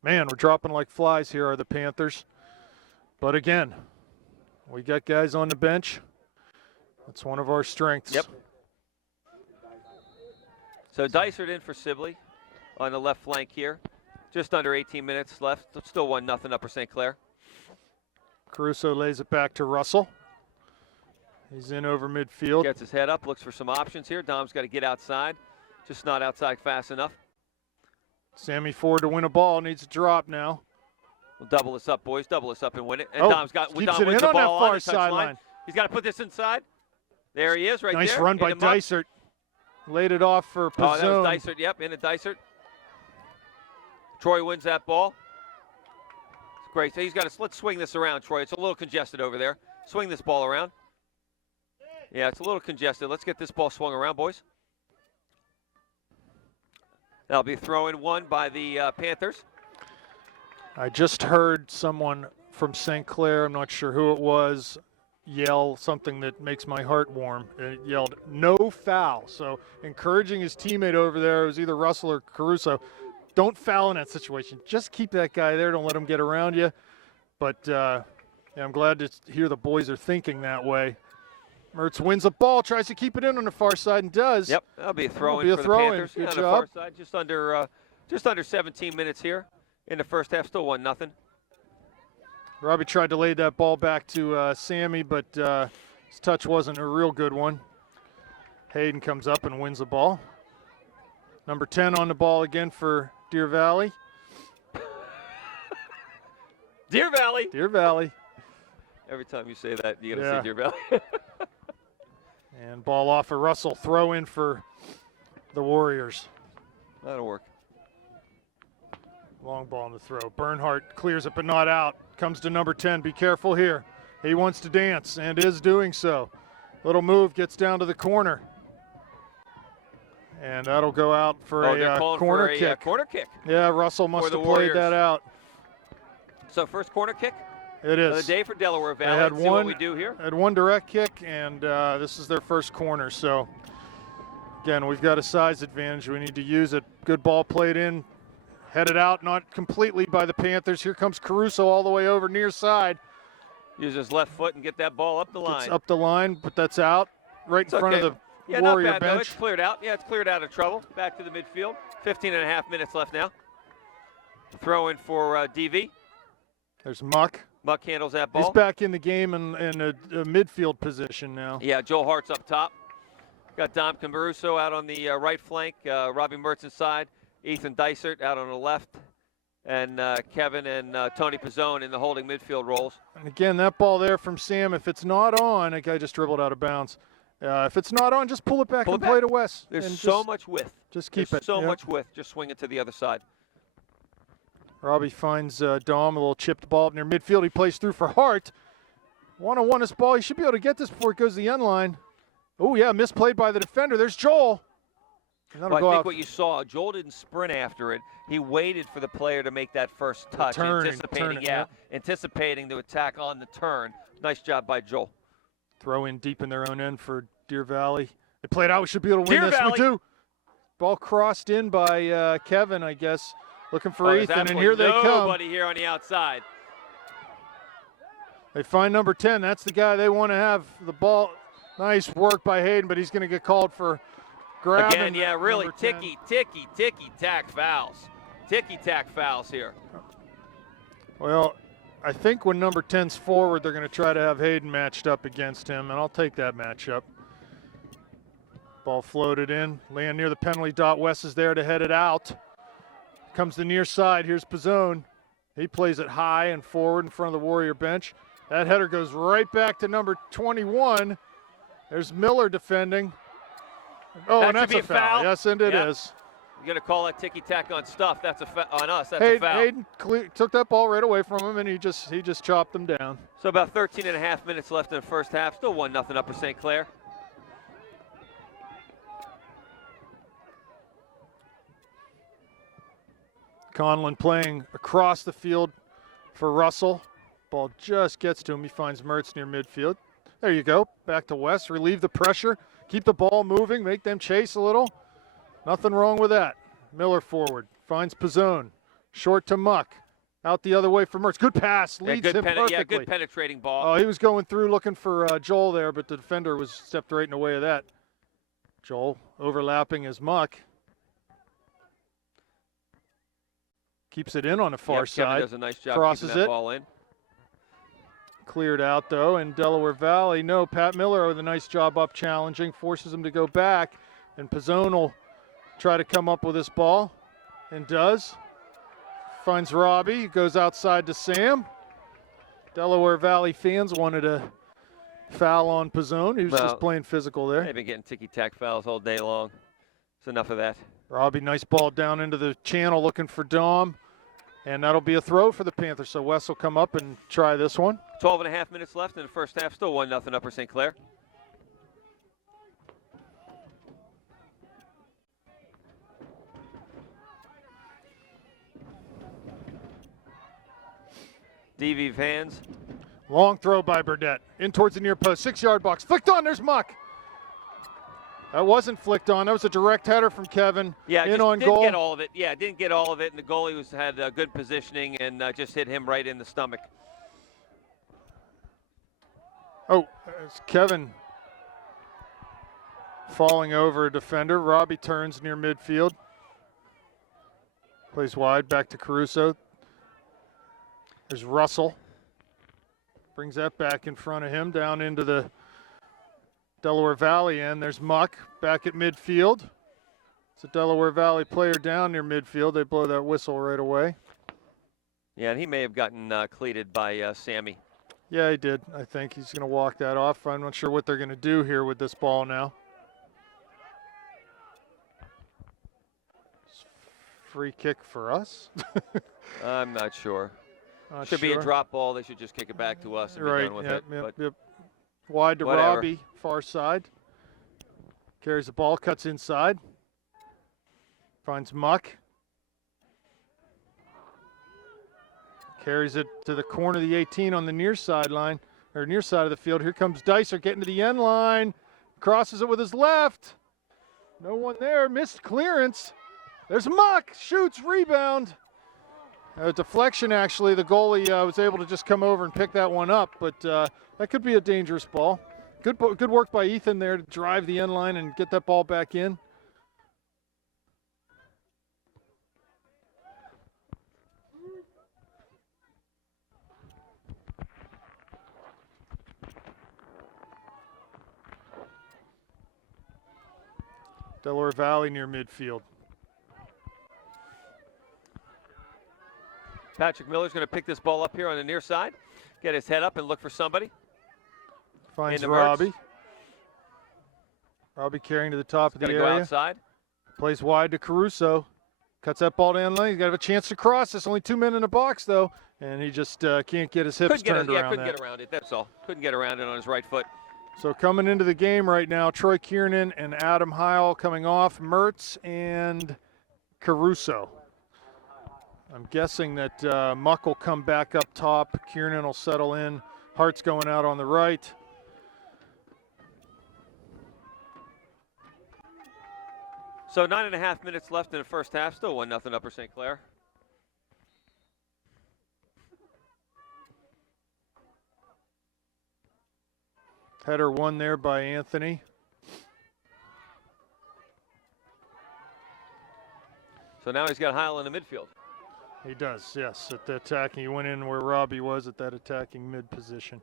Man, we're dropping like flies here, are the Panthers. But again, we got guys on the bench. That's one of our strengths. Yep. So Dysert in for Sibley on the left flank here. Just under 18 minutes left. Still 1-0 Upper St. Clair. Caruso lays it back to Russell. He's in over midfield. Gets his head up, looks for some options here. Dom's got to get outside. Just not outside fast enough. Sammy Ford to win a ball, needs a drop now. We'll double this up, boys. Double this up and win it. And Dom's got keeps Dom it wins in the ball on that far the sideline. He's got to put this inside. There he is, right there. Nice run by Dysert. Laid it off for Pizzone. Oh, that was Dysert. Yep, into Dysert. Troy wins that ball. It's great. So he's got to let's swing this around, Troy. It's a little congested over there. Swing this ball around. Yeah, it's a little congested. Let's get this ball swung around, boys. That'll be a throw-in one by the Panthers. I just heard someone from St. Clair, I'm not sure who it was, yell something that makes my heart warm. It yelled, "No foul." So encouraging his teammate over there, it was either Russell or Caruso, don't foul in that situation. Just keep that guy there. Don't let him get around you. But yeah, I'm glad to hear the boys are thinking that way. Mertz wins the ball, tries to keep it in on the far side, and does. Yep, that'll be a throw-in for the Panthers. Good on job. the far side, just under 17 minutes here in the first half. Still 1-0. Robbie tried to lay that ball back to Sammy, but his touch wasn't a real good one. Hayden comes up and wins the ball. Number 10 on the ball again for Deer Valley. Deer Valley. Deer Valley. Every time you say that, you got to Yeah. say Deer Valley. And ball off of Russell. Throw in for the Warriors. That'll work. Long ball on the throw. Bernhardt clears it, but not out. Comes to number 10. Be careful here. He wants to dance and is doing so. Little move, gets down to the corner. And that'll go out for a corner kick. Corner kick. Yeah, Russell must have played Warriors. that out. So first corner kick It of the is. day for Delaware Valley. They had Let's see one, what we do here. had one direct kick, and this is their first corner. So, again, we've got a size advantage. We need to use it. Good ball played in. Headed out, not completely by the Panthers. Here comes Caruso all the way over near side. Use his left foot and get that ball up the line. It's up the line, but that's out. Right in front of the Yeah, Warrior not bad, though. bench. It's cleared out. Yeah, it's cleared out of trouble. Back to the midfield. 15 and a half minutes left now. Throw in for DV. There's Muck. Muck handles that ball. He's back in the game in a midfield position now. Yeah, Joel Hart's up top. Got Dom Caruso out on the right flank. Robbie Mertz inside. Ethan Dysert out on the left. And Kevin and Tony Pizzone in the holding midfield roles. And again, that ball there from Sam, if it's not on, a guy just dribbled out of bounds. If it's not on, just pull it back and play to Wes. There's and so much width. Just keep There's it. so Yep. much width. Just swing it to the other side. Robbie finds Dom, a little chipped ball up near midfield. He plays through for Hart. One-on-one this ball. He should be able to get this before it goes to the end line. Oh, yeah, misplayed by the defender. There's Joel. And that'll Well, go I think out. what you saw, Joel didn't sprint after it. He waited for the player to make that first touch, turn anticipating, it, yeah, yep. anticipating the attack on the turn. Nice job by Joel. Throw in deep in their own end for Deer Valley. They play it out. We should be able to win Deer this. Valley. We do. Ball crossed in by Kevin, I guess, looking for There's Ethan, and absolutely here they come. nobody here on the outside. They find number 10. That's the guy they want to have the ball. Nice work by Hayden, but he's going to get called for grabbing. Again, yeah, really number 10. ticky-tack fouls. Ticky-tack fouls here. Well, I think when number 10's forward, they're going to try to have Hayden matched up against him, and I'll take that matchup. Ball floated in, land near the penalty dot. Wes is there to head it out. Comes the near side. Here's Pizzone. He plays it high and forward in front of the Warrior bench. That header goes right back to number 21. There's Miller defending. Oh, That and that's should a be a foul. Yes, and it Yep. is. You're going to call that ticky-tack on stuff. That's on us. That's a Hayden, foul. Hayden took that ball right away from him, and he just chopped them down. So about 13 and a half minutes left in the first half. Still 1-0 Upper St. Clair. Conlon playing across the field for Russell. Ball just gets to him. He finds Mertz near midfield. There you go. Back to West. Relieve the pressure. Keep the ball moving. Make them chase a little. Nothing wrong with that. Miller forward. Finds Pizzone. Short to Muck. Out the other way for Mertz. Good pass. Leads him perfectly. Yeah, good penetrating ball. Oh, he was going through looking for Joel there, but the defender was stepped right in the way of that. Joel overlapping his Muck. Keeps it in on the far Kevin side. does a nice job Crosses keeping that it. ball in. Cleared out, though, and Delaware Valley. No, Pat Miller with a nice job up challenging. Forces him to go back, and Pizzone will try to come up with this ball, and does. Finds Robbie. Goes outside to Sam. Delaware Valley fans wanted a foul on Pizzone. He was just playing physical there. They've been getting ticky-tack fouls all day long. It's enough of that. Robbie, nice ball down into the channel looking for Dom. And that'll be a throw for the Panthers. So Wes will come up and try this one. 12 and a half minutes left in the first half. Still 1-0 Upper St. Clair. DV hands. Long throw by Burdett. In towards the near post. 6-yard box. Flicked on. There's Muck. That wasn't flicked on. That was a direct header from Kevin. Yeah, in just on didn't goal. get all of it. Yeah, didn't get all of it, and the goalie had good positioning and just hit him right in the stomach. Oh, it's Kevin falling over a defender. Robbie turns near midfield. Plays wide, back to Caruso. There's Russell. Brings that back in front of him, down into the Delaware Valley end. There's Muck back at midfield. It's a Delaware Valley player down near midfield. They blow that whistle right away. Yeah, and he may have gotten cleated by Sammy. Yeah, he did. I think he's going to walk that off. I'm not sure what they're going to do here with this ball now. Free kick for us? I'm not sure. Should be a drop ball. They should just kick it back to us and be done with it. Yep. Wide to whatever. Robbie, far side. Carries the ball, cuts inside. Finds Muck. Carries it to the corner of the 18 on the near sideline, or near side of the field. Here comes Dicer getting to the end line. Crosses it with his left. No one there. Missed clearance. There's Muck. Shoots, rebound. Deflection, actually. The goalie was able to just come over and pick that one up, but that could be a dangerous ball. Good work by Ethan there to drive the end line and get that ball back in. Delaware Valley near midfield. Patrick Miller's going to pick this ball up here on the near side, get his head up and look for somebody. Finds Robbie. Robbie carrying to the top of the area. Go outside. Plays wide to Caruso. Cuts that ball down lane. He's got to have a chance to cross this. Only 2 men in the box, though, and he just can't get his hips turned around. Couldn't get around it, that's all. Couldn't get around it on his right foot. So coming into the game right now, Troy Kiernan and Adam Heil coming off, Mertz and Caruso. I'm guessing that Muck will come back up top. Kiernan will settle in. Hart's going out on the right. So 9.5 minutes left in the first half. Still 1-0 Upper St. Clair. Header won there by Anthony. So now he's got Heil in the midfield. He does, yes. At the attacking, he went in where Robbie was at that attacking mid position.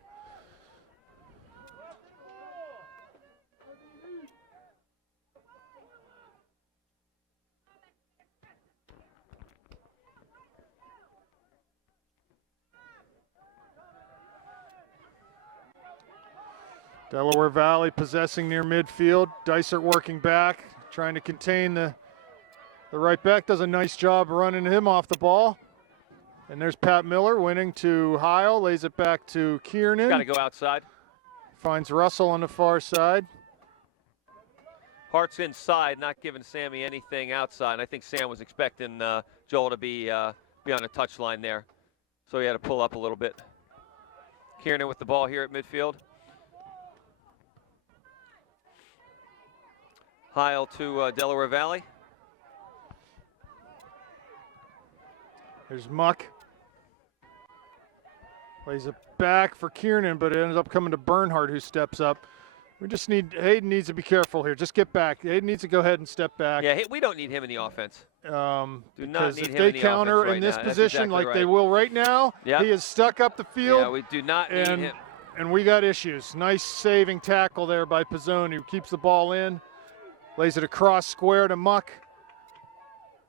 Delaware Valley possessing near midfield. Dysart working back, trying to contain the right back. Does a nice job running him off the ball. And there's Pat Miller winning to Heil. Lays it back to Kiernan. Got to go outside. Finds Russell on the far side. Hart's inside, not giving Sammy anything outside. I think Sam was expecting Joel to be on a touchline there. So he had to pull up a little bit. Kiernan with the ball here at midfield. Heil to Delaware Valley. There's Muck. Plays it back for Kiernan, but it ends up coming to Bernhardt, who steps up. We just need, Hayden needs to be careful here. Just get back. Hayden needs to go ahead and step back. Yeah, we don't need him in the offense. Do not need if him they in the counter offense right in this now. position That's exactly like they right. will right now, Yep. he is stuck up the field. Yeah, we do not need him. And we got issues. Nice saving tackle there by Pizzone, who keeps the ball in. Lays it across square to Muck.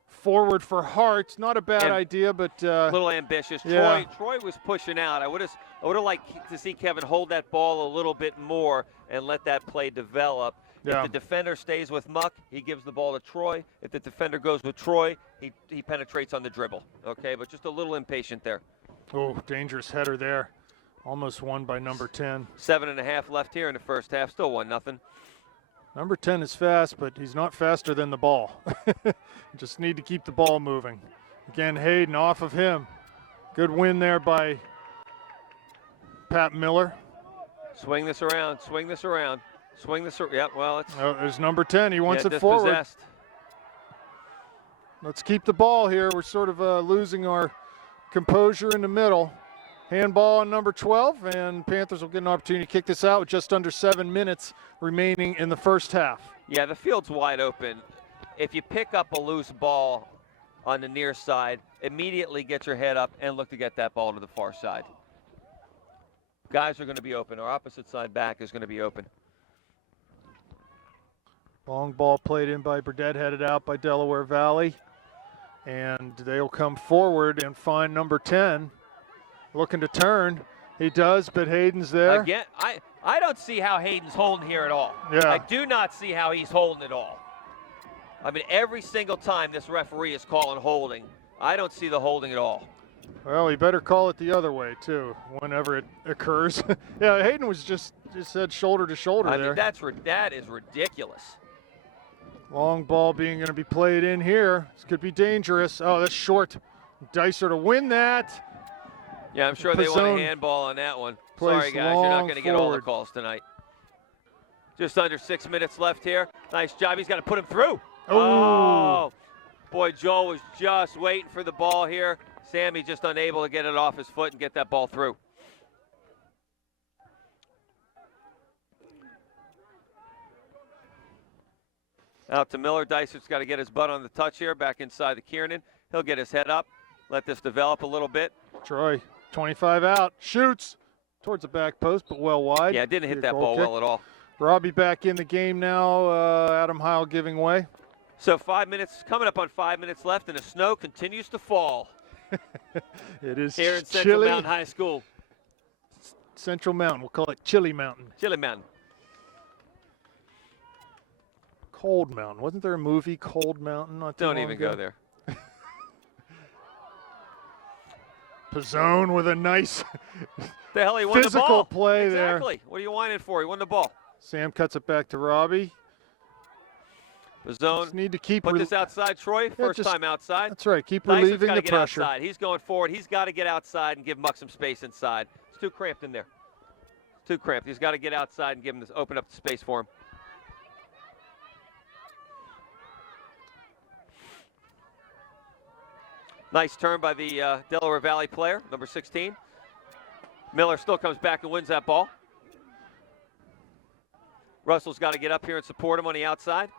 Forward for Hart. Not a bad idea, but a little ambitious. Yeah. Troy was pushing out. I would have liked to see Kevin hold that ball a little bit more and let that play develop. Yeah. If the defender stays with Muck, he gives the ball to Troy. If the defender goes with Troy, he penetrates on the dribble. Okay, but just a little impatient there. Oh, dangerous header there. Almost won by number 10. 7.5 left here in the first half. Still 1-0. Number 10 is fast, but he's not faster than the ball. Just need to keep the ball moving. Again, Hayden off of him. Good win there by Pat Miller. Swing this around. Swing this around. Swing this. Yep. Well, it's. Oh, there's number 10. He wants yeah, it forward. dispossessed. Let's keep the ball here. We're sort of losing our composure in the middle. Handball on number 12, and Panthers will get an opportunity to kick this out with just under 7 minutes remaining in the first half. Yeah, the field's wide open. If you pick up a loose ball on the near side, immediately get your head up and look to get that ball to the far side. Guys are going to be open. Our opposite side back is going to be open. Long ball played in by Burdett, headed out by Delaware Valley. And they'll come forward and find number 10. Looking to turn. He does, but Hayden's there. Again, I don't see how Hayden's holding here at all. Yeah. I do not see how he's holding at all. I mean, every single time this referee is calling holding, I don't see the holding at all. Well, he better call it the other way, too, whenever it occurs. Yeah, Hayden was just said shoulder to shoulder there. I mean, that is ridiculous. Long ball being going to be played in here. This could be dangerous. Oh, that's short. Dicer to win that. Yeah, I'm sure they want a handball on that one. Sorry, guys, you're not going to get all the calls tonight. Just under 6 minutes left here. Nice job. He's got to put him through. Oh, boy, Joel was just waiting for the ball here. Sammy just unable to get it off his foot and get that ball through. Out to Miller. Dyser's got to get his butt on the touch here, back inside the Kiernan. He'll get his head up, let this develop a little bit. Troy, 25 out, shoots towards the back post, but well wide. Yeah, didn't hit that ball well at all. Robbie back in the game now. Adam Heil giving way. So 5 minutes, coming up on 5 minutes left, and the snow continues to fall. It is here in Central chilly. Mountain High School. Central Mountain, we'll call it Chilly Mountain. Chilly Mountain. Cold Mountain. Wasn't there a movie, Cold Mountain? Don't even go there. Pizzone with a nice the hell he won physical the ball. Play there. Exactly. What are you whining for? He won the ball. Sam cuts it back to Robbie. Pizzone. Just need to keep put this outside, Troy. Yeah, First time outside. That's right. Keep relieving the pressure. Outside. He's going forward. He's got to get outside and give Muck some space inside. It's too cramped in there. It's too cramped. He's got to get outside and give him this, open up the space for him. Nice turn by the Delaware Valley player, number 16. Miller still comes back and wins that ball. Russell's got to get up here and support him on the outside.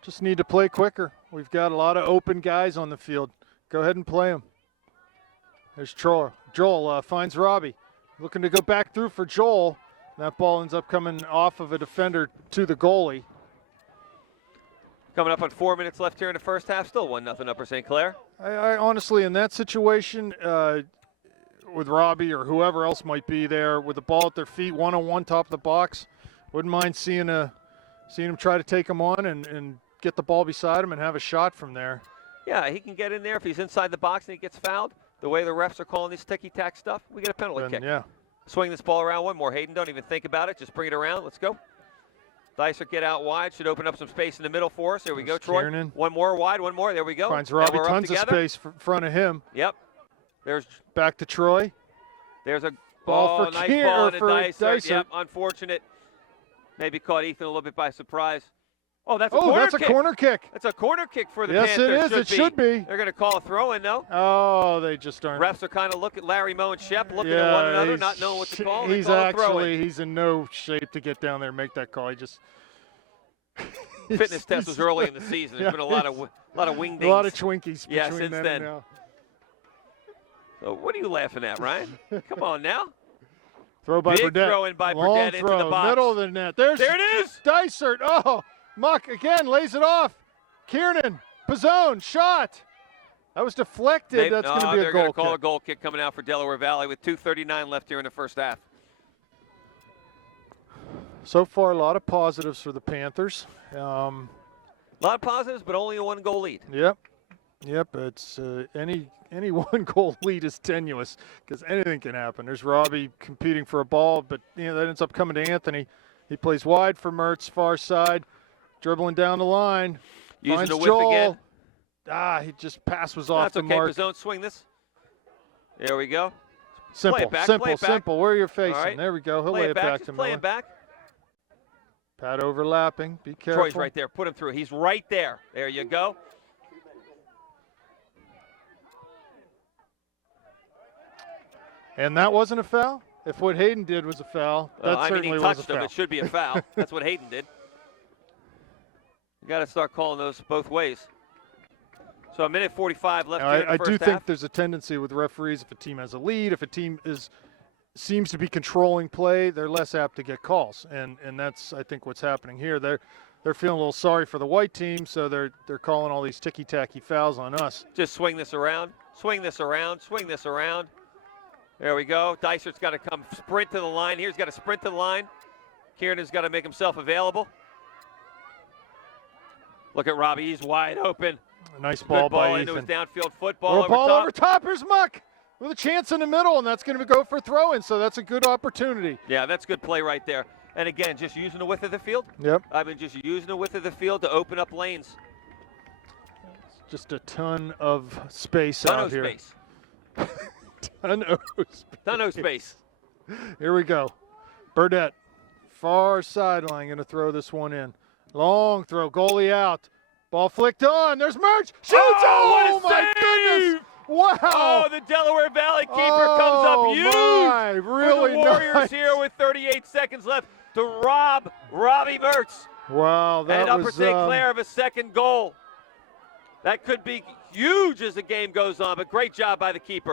Just need to play quicker. We've got a lot of open guys on the field. Go ahead and play them. There's Troy. Joel finds Robbie. Looking to go back through for Joel. That ball ends up coming off of a defender to the goalie. Coming up on 4 minutes left here in the first half. Still 1-0 Upper St. Clair. I honestly, in that situation, with Robbie or whoever else might be there, with the ball at their feet, one-on-one top of the box, wouldn't mind seeing him try to take him on and get the ball beside him and have a shot from there. Yeah, he can get in there. If he's inside the box and he gets fouled, the way the refs are calling this ticky-tack stuff, we get a penalty kick. Yeah. Swing this ball around one more. Hayden, don't even think about it. Just bring it around. Let's go. Dicer get out wide. Should open up some space in the middle for us. There we go, Troy. Kiernan. One more wide, one more. There we go. Finds Robbie tons of space in front of him. Yep. There's back to Troy. There's a ball for nice ball for Dicer. Yep, unfortunate. Maybe caught Ethan a little bit by surprise. Oh, that's a corner kick. Corner kick. That's a corner kick for the Yes, Panthers. it is. It should be. They're going to call a throw-in, though. Oh, they just aren't. Refs are kind of looking at Larry Moe and Shep, looking at one another, not knowing what to call. He's in no shape to get down there and make that call. He just fitness test was early in the season. There's been a lot of wingdings. A lot of Twinkies yeah, between since then. Now. So what are you laughing at, Ryan? Come on now. Throw by Big Burdett. throw in by Long Burdett throw, into the box. middle of the net. There it is. Dysert. Oh, Muck again lays it off. Kiernan, Pizzone, shot. That was deflected. That's going to be a goal kick. They're going to call a goal kick coming out for Delaware Valley with 2:39 left here in the first half. So far, a lot of positives for the Panthers. A lot of positives, but only a one-goal lead. Yep. It's any one goal lead is tenuous because anything can happen. There's Robbie competing for a ball, but that ends up coming to Anthony. He plays wide for Mertz, far side, dribbling down the line. Using finds the whip Joel. again. He just pass was off the That's okay. mark. Pizzone, swing this. There we go. Simple, back, simple, back. simple. Where you're facing. Right. There we go. He'll Play lay it back. back Just to play Miller. him back. Pat overlapping. Be careful. Troy's right there. Put him through. He's right there. There you go. And that wasn't a foul? If what Hayden did was a foul, that certainly he was a touched foul. him. It should be a foul. That's what Hayden did. You got to start calling those both ways. So a minute 45 left here in the I first do half. think there's a tendency with referees, if a team has a lead, if a team seems to be controlling play, they're less apt to get calls. And that's, I think, what's happening here. They're feeling a little sorry for the white team, so they're calling all these ticky-tacky fouls on us. Just swing this around, swing this around, swing this around. There we go. Dysert's got to come sprint to the line. Here's got to sprint to the line. Kieran's got to make himself available. Look at Robbie. He's wide open. A nice ball by into Ethan. his downfield football. Over top. Here's Muck with a chance in the middle, and that's going to go for throw-in, so that's a good opportunity. Yeah, that's good play right there. And again, just using the width of the field. Yep. I mean, just using the width of the field to open up lanes. Just a ton of space Ton out of here. Space. Ton of space. Ton of space. Here we go. Burdette, far sideline, going to throw this one in. Long throw, goalie out. Ball flicked on. There's Merch. Shoots! Oh, what a my save! goodness! Wow! Oh, the Delaware Valley keeper comes up huge. My, really for the Warriors nice. here with 38 seconds left to rob Robbie Mertz. Wow, that and Upper was St. Clair of a second goal. That could be huge as the game goes on, but great job by the keeper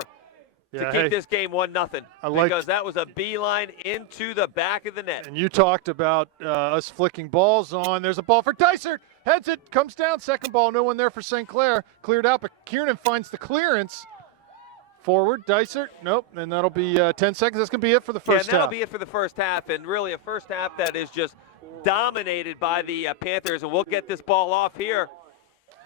to keep this game 1-0. Because that was a beeline into the back of the net. And you talked about us flicking balls on. There's a ball for Dysert. Heads it, comes down. Second ball, no one there for St. Clair. Cleared out, but Kieran finds the clearance. Forward, Dysert. Nope, and that'll be 10 seconds. That's going to be it for the first half. Yeah, that'll be it for the first half, and really a first half that is just dominated by the Panthers, and we'll get this ball off here.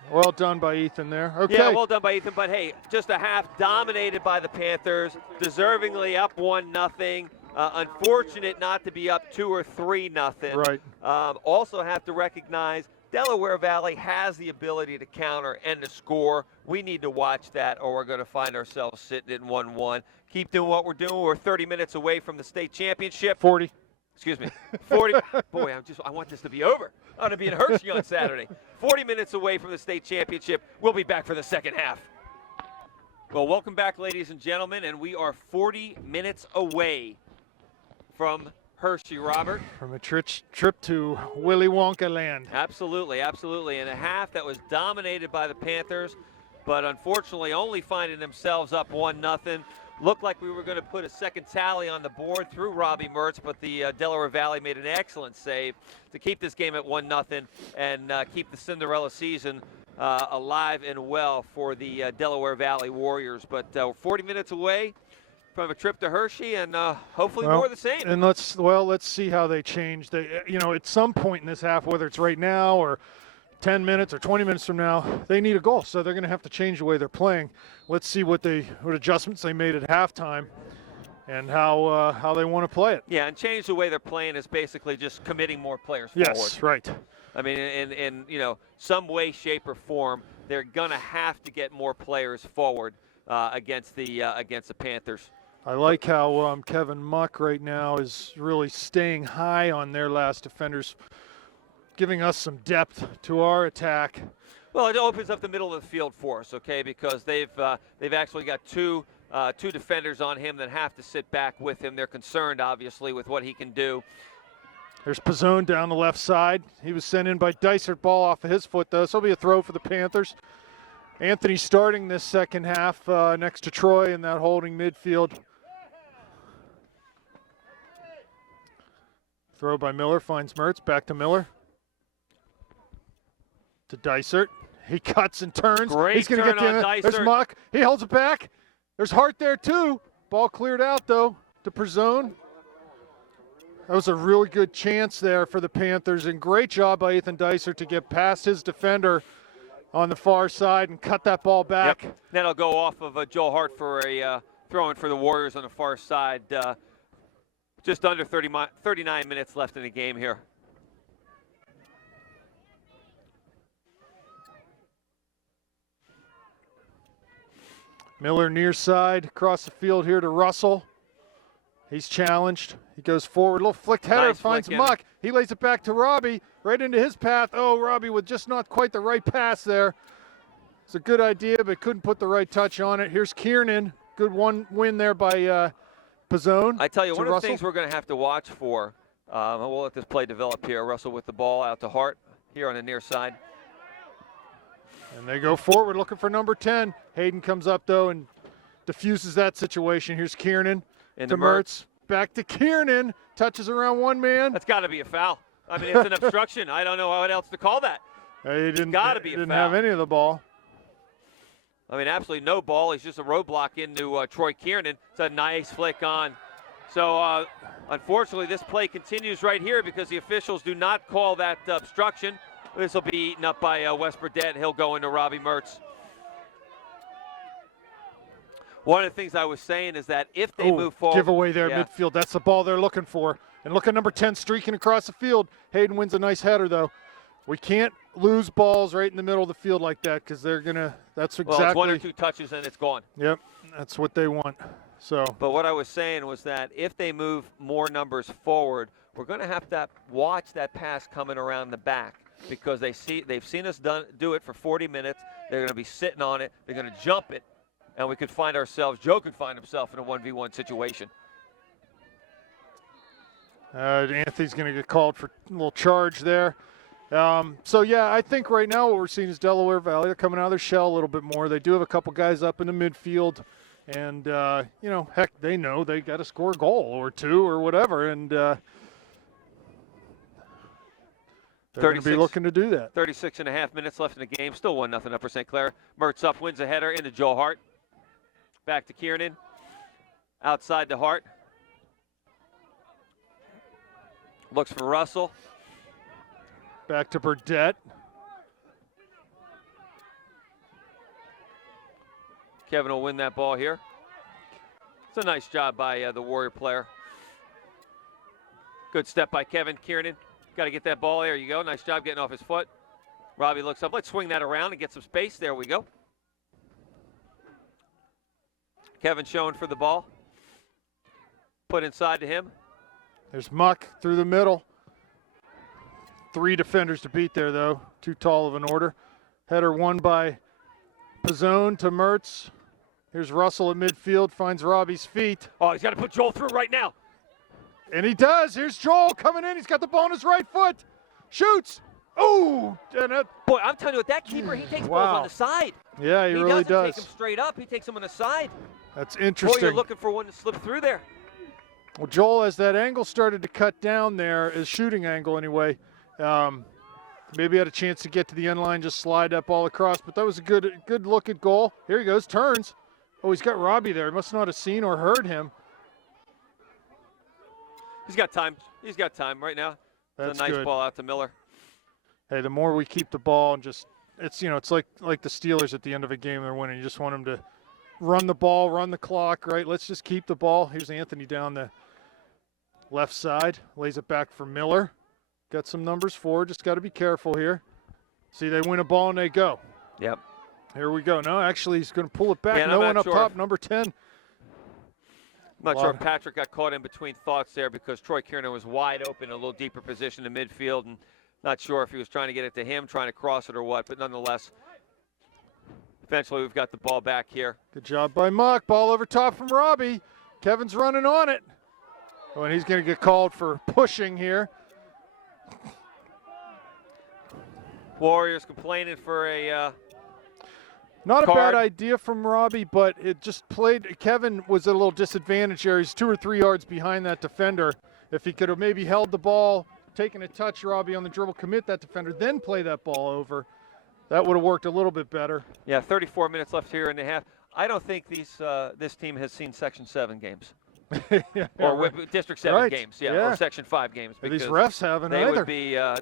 Well done by Ethan there. Okay. Yeah, well done by Ethan, but hey, just a half dominated by the Panthers, deservingly up 1-0. Unfortunate not to be up 2 or 3-0. Right. Also have to recognize Delaware Valley has the ability to counter and to score. We need to watch that, or we're going to find ourselves sitting at 1-1. Keep doing what we're doing. We're 30 minutes away from the state championship. 40. Excuse me. 40. Boy, I want this to be over. I want to be in Hershey on Saturday. 40 minutes away from the state championship. We'll be back for the second half. Well, welcome back, ladies and gentlemen, and we are 40 minutes away from Hershey, Robert. From a trip to Willy Wonka land. Absolutely, absolutely. And a half that was dominated by the Panthers, but unfortunately only finding themselves up 1-0. Looked like we were going to put a second tally on the board through Robbie Mertz, but the Delaware Valley made an excellent save to keep this game at 1-0 and keep the Cinderella season alive and well for the Delaware Valley Warriors. But 40 minutes away from a trip to Hershey, and hopefully more of the same. And let's see how they change. At some point in this half, whether it's right now or 10 minutes or 20 minutes from now, they need a goal, so they're going to have to change the way they're playing. Let's see what adjustments they made at halftime and how they want to play it. Yeah, and change the way they're playing is basically just committing more players forward. Yes, right. I mean, in some way, shape, or form, they're going to have to get more players forward against the Panthers. I like how Kevin Muck right now is really staying high on their last defenders, giving us some depth to our attack. Well, it opens up the middle of the field for us, okay, because they've actually got two defenders on him that have to sit back with him. They're concerned, obviously, with what he can do. There's Pizzone down the left side. He was sent in by Dysert. Ball off of his foot, though. So it'll be a throw for the Panthers. Anthony starting this second half next to Troy in that holding midfield. Throw by Miller, finds Mertz, back to Miller. To Dysert. He cuts and turns. Great He's going to get the Dysert. There's Muck. He holds it back. There's Hart there too. Ball cleared out though to Pizzone. That was a really good chance there for the Panthers, and great job by Ethan Dysert to get past his defender on the far side and cut that ball back. Yep. Then it'll go off of Joel Hart for a throw-in for the Warriors on the far side. Just under 39 minutes left in the game here. Miller near side, across the field here to Russell. He's challenged. He goes forward, little flicked header, Nice finds flick in. Muck. He lays it back to Robbie, right into his path. Oh, Robbie with just not quite the right pass there. It's a good idea, but couldn't put the right touch on it. Here's Kiernan. Good win there by Pizzone. I tell you, one of the Russell. things we're going to have to watch for, we'll let this play develop here. Russell with the ball out to Hart here on the near side. And they go forward looking for number 10. Hayden comes up, though, and diffuses that situation. Here's Kiernan Into to Mertz. Back to Kiernan. Touches around one man. That's got to be a foul. I mean, it's an obstruction. I don't know what else to call that. He didn't, gotta be a didn't foul. have any of the ball. I mean, absolutely no ball. He's just a roadblock into Troy Kiernan. It's a nice flick on. So, unfortunately, this play continues right here because the officials do not call that obstruction. This will be eaten up by West Burdett. He'll go into Robbie Mertz. One of the things I was saying is that if they move forward. Giveaway there midfield. That's the ball they're looking for. And look at number 10 streaking across the field. Hayden wins a nice header, though. We can't lose balls right in the middle of the field like that because they're going to – that's exactly – Well, it's 1 or 2 touches and it's gone. Yep, that's what they want. So. But what I was saying was that if they move more numbers forward, we're going to have to watch that pass coming around the back because they've seen us do it for 40 minutes. They're going to be sitting on it. They're going to jump it, and we could find ourselves – Joe could find himself in a 1v1 situation. Anthony's going to get called for a little charge there. So, yeah, I think right now what we're seeing is Delaware Valley. They're coming out of their shell a little bit more. They do have a couple guys up in the midfield. And, you know, heck, they know they got to score a goal or two or whatever. And they're going to be looking to do that. 36 and a half minutes left in the game. Still 1-0 Upper St. Clair. Mertz up, wins a header into Joe Hart. Back to Kiernan. Outside to Hart. Looks for Russell. Back to Burdett. Kevin will win that ball here. It's a nice job by the Warrior player. Good step by Kevin Kiernan. Got to get that ball. There you go. Nice job getting off his foot. Robbie looks up. Let's swing that around and get some space. There we go. Kevin showing for the ball. Put inside to him. There's Muck through the middle. 3 defenders to beat there, though. Too tall of an order. Header won by Pizzone to Mertz. Here's Russell at midfield, finds Robbie's feet. Oh, he's got to put Joel through right now. And he does. Here's Joel coming in. He's got the ball on his right foot. Shoots. Oh, boy, I'm telling you what, that keeper, he takes balls on the side. Yeah, he really does. He doesn't take them straight up. He takes them on the side. That's interesting. Boy, you're looking for one to slip through there. Well, Joel, as that angle started to cut down there, his shooting angle anyway, maybe had a chance to get to the end line, just slide that ball across. But that was a good look at goal. Here he goes, turns. Oh, he's got Robbie there. He must not have seen or heard him. He's got time. He's got time right now. It's a nice ball out to Miller. Hey, the more we keep the ball and just, it's, you know, it's like the Steelers at the end of a game they're winning. You just want them to run the ball, run the clock, right? Let's just keep the ball. Here's Anthony down the left side. Lays it back for Miller. Got some numbers forward. Just got to be careful here. See, they win a ball and they go. Yep. Here we go. No, actually, he's going to pull it back. Yeah, no one up top, number 10. I'm not sure if Patrick got caught in between thoughts there because Troy Kiernan was wide open, a little deeper position in midfield, and not sure if he was trying to get it to him, trying to cross it or what, but nonetheless, eventually we've got the ball back here. Good job by Muck. Ball over top from Robbie. Kevin's running on it. Oh, and he's going to get called for pushing here. Warriors complaining for a not card. A bad idea from Robbie, but it just played. Kevin was at a little disadvantage there. He's 2 or 3 yards behind that defender. If he could have maybe held the ball, taken a touch, Robbie on the dribble, commit that defender, then play that ball over, that would have worked a little bit better. Yeah, 34 minutes left here in the half. I don't think this team has seen Section 7 games. Or District 7 games, or Section 5 games. These refs haven't either.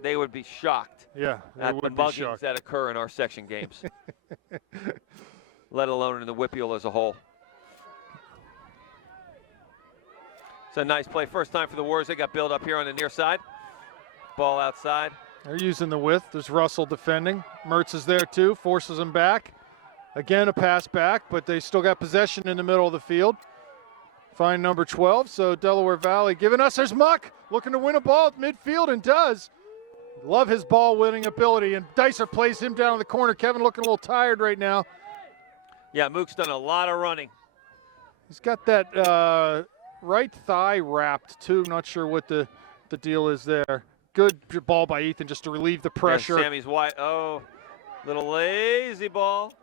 They would be shocked at the muggings that occur in our section games, let alone in the Whippeal as a whole. It's a nice play. First time for the Warriors. They got built up here on the near side. Ball outside. They're using the width. There's Russell defending. Mertz is there too, forces him back. Again, a pass back, but they still got possession in the middle of the field. Find number 12, so Delaware Valley giving us, there's Muck, looking to win a ball at midfield and does. Love his ball-winning ability, and Dicer plays him down in the corner. Kevin looking a little tired right now. Yeah, Mook's done a lot of running. He's got that right thigh wrapped, too. Not sure what the deal is there. Good ball by Ethan just to relieve the pressure. Yeah, Sammy's wide. Oh, little lazy ball.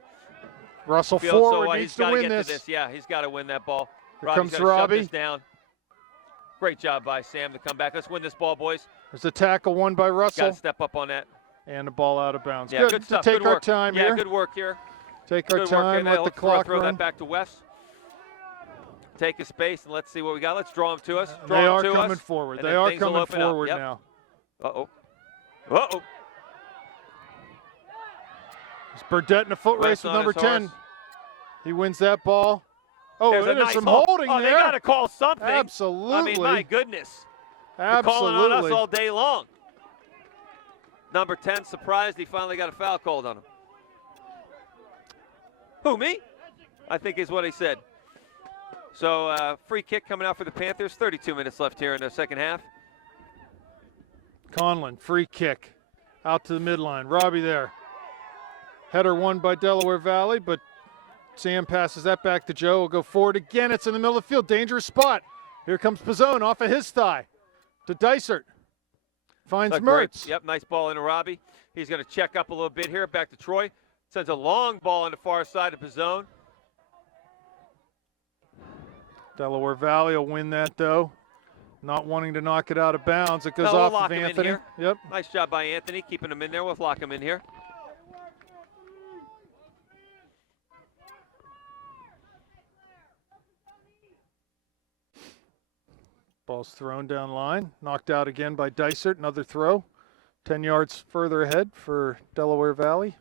Russell forward so, needs to win this. Yeah, he's got to win that ball. Here comes Robbie. Shut this down. Great job by Sam to come back. Let's win this ball, boys. There's a tackle won by Russell. Got to step up on that. And the ball out of bounds. Yeah, good stuff. To take good our work. time here. Yeah, good work here. Take our time, let the clock throw run. that back to Wes. Take a space and let's see what we got. Let's draw them to us. They are coming forward. They are coming forward now. Uh-oh. Uh-oh. It's Burdett in a foot race with number 10. He wins that ball. Oh, there's some holding there. They got to call something. Absolutely. I mean, my goodness. Absolutely. They're calling on us all day long. Number 10 surprised he finally got a foul called on him. Who, me? I think is what he said. So free kick coming out for the Panthers. 32 minutes left here in the second half. Conlon, free kick. Out to the midline. Robbie there. Header won by Delaware Valley, but Sam passes that back to Joe. Will go forward again. It's in the middle of the field. Dangerous spot. Here comes Pizzone off of his thigh to Dysert. Finds Mertz. Yep, nice ball into Robbie. He's going to check up a little bit here. Back to Troy. Sends a long ball on the far side of Pizzone. Delaware Valley will win that, though. Not wanting to knock it out of bounds. It goes off of Anthony. Yep. Nice job by Anthony, keeping him in there. We'll lock him in here. Ball's thrown down line. Knocked out again by Dysert. Another throw. 10 yards further ahead for Delaware Valley.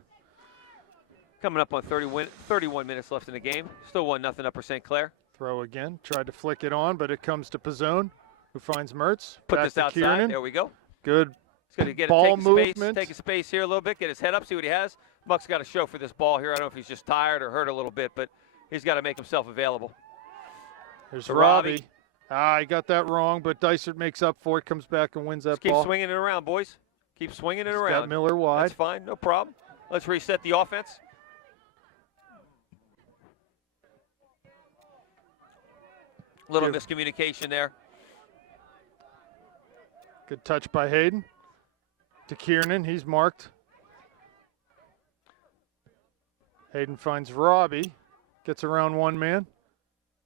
Coming up on 31 minutes left in the game. Still 1-0 Upper St. Clair. Throw again. Tried to flick it on, but it comes to Pizzone, who finds Mertz. Put back this to outside. Kiernan. There we go. Good He's going to get ball take movement. Take a space here a little bit. Get his head up. See what he has. Buck's got to show for this ball here. I don't know if he's just tired or hurt a little bit, but he's got to make himself available. There's Robbie. He got that wrong, but Dysert makes up for it. Comes back and wins that ball. Keep swinging it around, boys. Keep swinging it around. Got Miller wide. That's fine. No problem. Let's reset the offense. Little miscommunication there. Good touch by Hayden. To Kiernan, he's marked. Hayden finds Robbie. Gets around one man.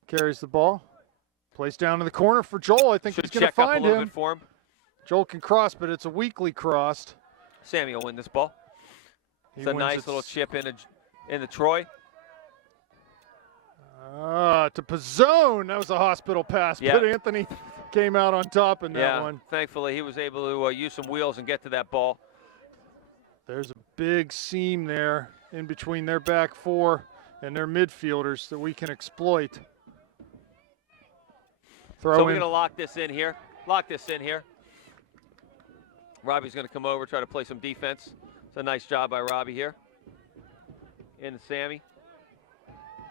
Carries the ball. Plays down in the corner for Joel. I think he's going to find him. For him. Joel can cross, but it's a weakly crossed. Sammy will win this ball. It's a nice little chip in the Troy. To Pizzone. That was a hospital pass, but Anthony came out on top in that one. Thankfully, he was able to use some wheels and get to that ball. There's a big seam there in between their back four and their midfielders that we can exploit. So we're going to lock this in here. Lock this in here. Robbie's going to come over, try to play some defense. It's a nice job by Robbie here. And Sammy.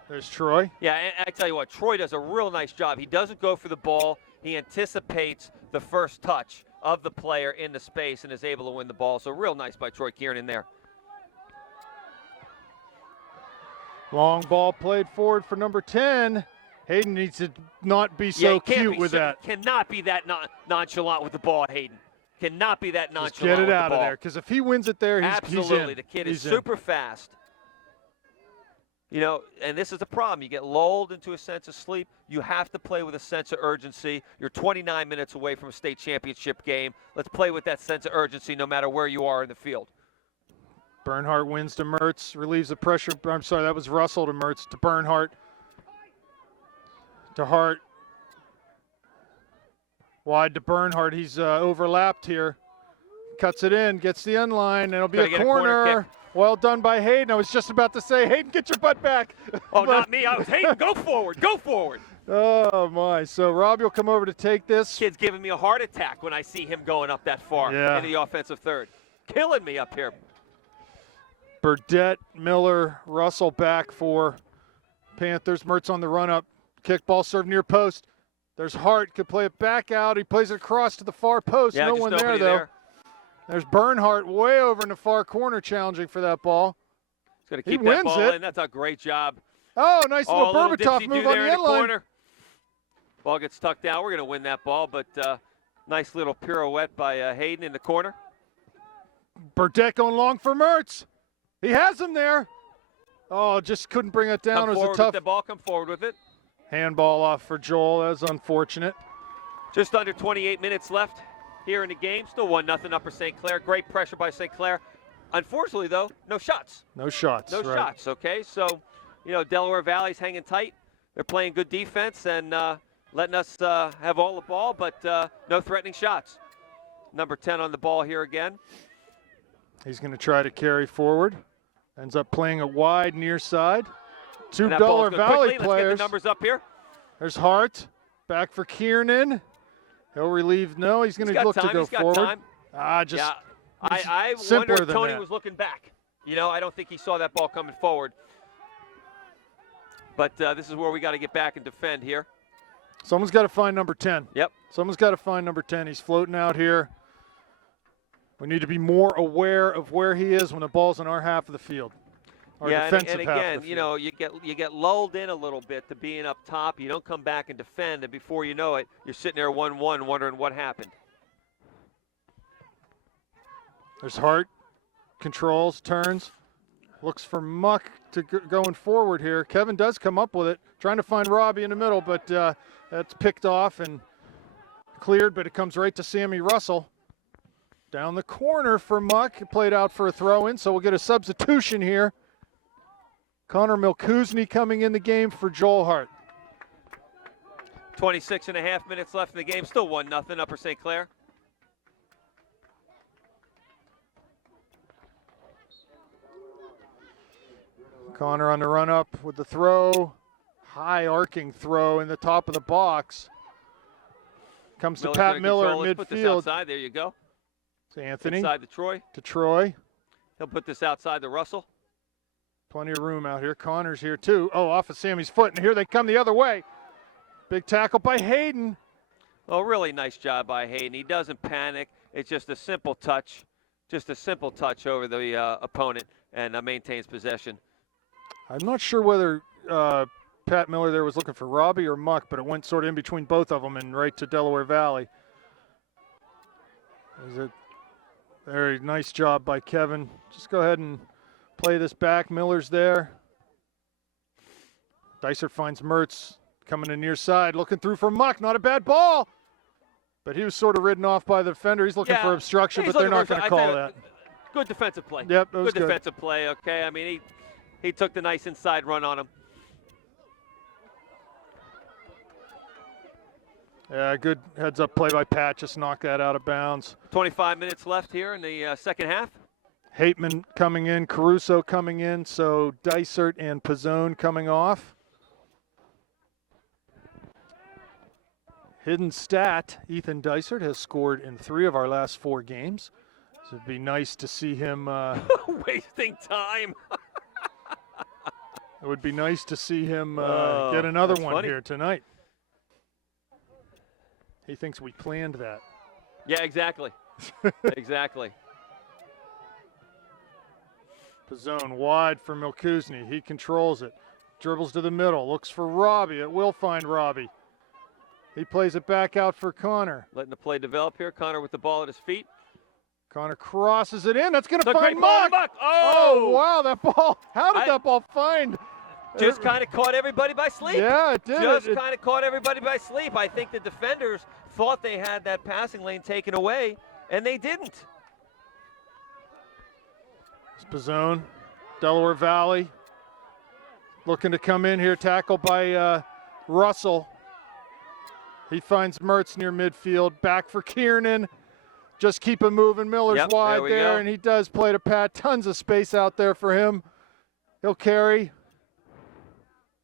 There's Troy. Yeah, and I tell you what, Troy does a real nice job. He doesn't go for the ball. He anticipates the first touch of the player in the space and is able to win the ball. So real nice by Troy Kiernan there. Long ball played forward for number 10. Hayden needs to not be so cute with that. Cannot be that nonchalant with the ball, Hayden. Cannot be that nonchalant. Just get it with out the ball. of there, because if he wins it there, he's in. Absolutely, the kid is super fast. You know, and this is the problem. You get lulled into a sense of sleep. You have to play with a sense of urgency. You're 29 minutes away from a state championship game. Let's play with that sense of urgency no matter where you are in the field. Bernhardt wins to Mertz, relieves the pressure. I'm sorry, that was Russell to Mertz to Bernhardt. To Hart. Wide to Bernhardt. He's overlapped here. Cuts it in, gets the end line, and it'll be a corner. Well done by Hayden. I was just about to say, Hayden, get your butt back. Oh, not me. I was Hayden, go forward. Go forward. Oh, my. So Robbie will come over to take this. Kid's giving me a heart attack when I see him going up that far in the offensive third. Killing me up here. Burdette, Miller, Russell back for Panthers. Mertz on the run-up. Kickball served near post. There's Hart. Could play it back out. He plays it across to the far post. Yeah, no just one there, nobody though. there. There's Bernhardt way over in the far corner challenging for that ball. He's going to He keep that wins ball it. in. That's a great job. Oh, nice little Berbatov dipsy-do move on there the in end line. corner. Ball gets tucked out. We're going to win that ball, but nice little pirouette by Hayden in the corner. Burdette going long for Mertz. He has him there. Oh, just couldn't bring it down. Come It was forward a tough with the ball. Come forward with it. handball off for Joel. That was unfortunate. Just under 28 minutes left here in the game. Still 1-0 Upper St. Clair. Great pressure by St. Clair. Unfortunately, though, no shots. No shots. No right. shots, okay? So, Delaware Valley's hanging tight. They're playing good defense and letting us have all the ball, but no threatening shots. Number 10 on the ball here again. He's going to try to carry forward. Ends up playing it wide near side. Two And that Delaware ball's good. Valley Quickly, players. let's get the numbers up here. There's Hart. Back for Kiernan. He'll relieve. No, he's going to look to go He's got forward. time. Just Yeah, I simpler wonder if than Tony that. was looking back. I don't think he saw that ball coming forward. But this is where we got to get back and defend here. Someone's got to find number 10. Yep. Someone's got to find number 10. He's floating out here. We need to be more aware of where he is when the ball's in our half of the field. Our defensive and half again, of the field. you get lulled in a little bit to being up top. You don't come back and defend, and before you know it, you're sitting there 1-1 wondering what happened. There's Hart. Controls, turns. Looks for Muck to going forward here. Kevin does come up with it, trying to find Robbie in the middle, but that's picked off and cleared, but it comes right to Sammy Russell. Down the corner for Muck. It played out for a throw-in, so we'll get a substitution here. Connor Milkuzny coming in the game for Joel Hart. 26.5 minutes left in the game. Still 1-0 Upper St. Clair. Connor on the run-up with the throw. High arcing throw in the top of the box. Comes to Pat Miller in Let's put this midfield. outside. There you go. To Anthony. Inside to Troy. To Troy. He'll put this outside to Russell. Plenty of room out here. Connor's here too. Oh, off of Sammy's foot, and here they come the other way. Big tackle by Hayden. Oh, really nice job by Hayden. He doesn't panic. It's just a simple touch. Just a simple touch over the opponent and maintains possession. I'm not sure whether Pat Miller there was looking for Robbie or Muck, but it went sort of in between both of them and right to Delaware Valley. Is it very nice job by Kevin. Just go ahead and play this back. Miller's there. Dicer finds Mertz coming in near side, looking through for Muck. Not a bad ball, but he was sort of ridden off by the defender. He's looking for obstruction, but they're not going to call that. Good defensive play. Yep, that was good defensive play. Okay, I mean he took the nice inside run on him. Yeah, good heads-up play by Pat. Just knocked that out of bounds. 25 minutes left here in the second half. Hateman coming in, Caruso coming in, so Dysert and Pizzone coming off. Hidden stat, Ethan Dysert has scored in 3 of our last 4 games. So it'd be nice to see him. Wasting time. It would be nice to see him get another one funny. here tonight. He thinks we planned that. Yeah, exactly. Exactly. Pizzone wide for Milkuzny. He controls it. Dribbles to the middle. Looks for Robbie. It will find Robbie. He plays it back out for Connor. Letting the play develop here. Connor with the ball at his feet. Connor crosses it in. That's going to It's a find great ball to Muck. Muck. Oh, wow, that ball. How did that ball find? Just kind of caught everybody by sleep. Yeah, it did. Just kind of caught everybody by sleep. I think the defenders thought they had that passing lane taken away, and they didn't. Pizzone, Delaware Valley, looking to come in here, tackled by Russell. He finds Mertz near midfield, back for Kiernan. Just keep him moving. Miller's wide there, and he does play to Pat. Tons of space out there for him. He'll carry.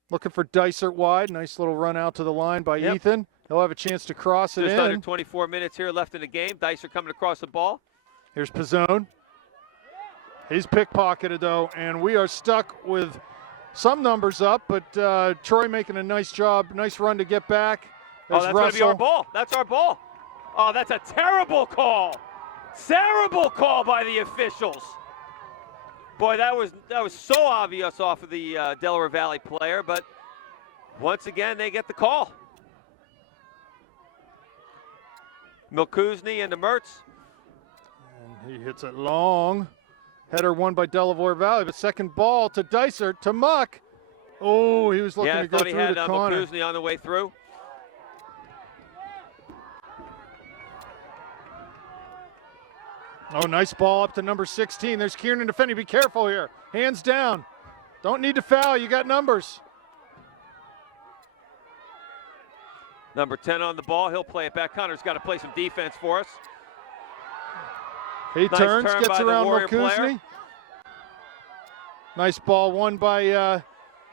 Looking for Dysert wide. Nice little run out to the line by Ethan. He'll have a chance to cross it in. Just under 24 minutes here left in the game. Dicer coming across the ball. Here's Pizzone. He's pickpocketed, though, and we are stuck with some numbers up, but Troy making a nice job, nice run to get back. There's that's going to be our ball. That's our ball. Oh, that's a terrible call. Terrible call by the officials. Boy, that was so obvious off of the Delaware Valley player, but once again, they get the call. Milkuzny into Mertz. And he hits it long. Header won by Delaware Valley, but second ball to Dysart, to Muck. Oh, he was looking to go through the corner. Yeah, I thought he had Milkuzny on the way through. Oh, nice ball up to number 16. There's Kieran defending. Be careful here. Hands down. Don't need to foul. You got numbers. Number 10 on the ball. He'll play it back. Connor's got to play some defense for us. He turns, gets around Milkuzny. Nice ball won by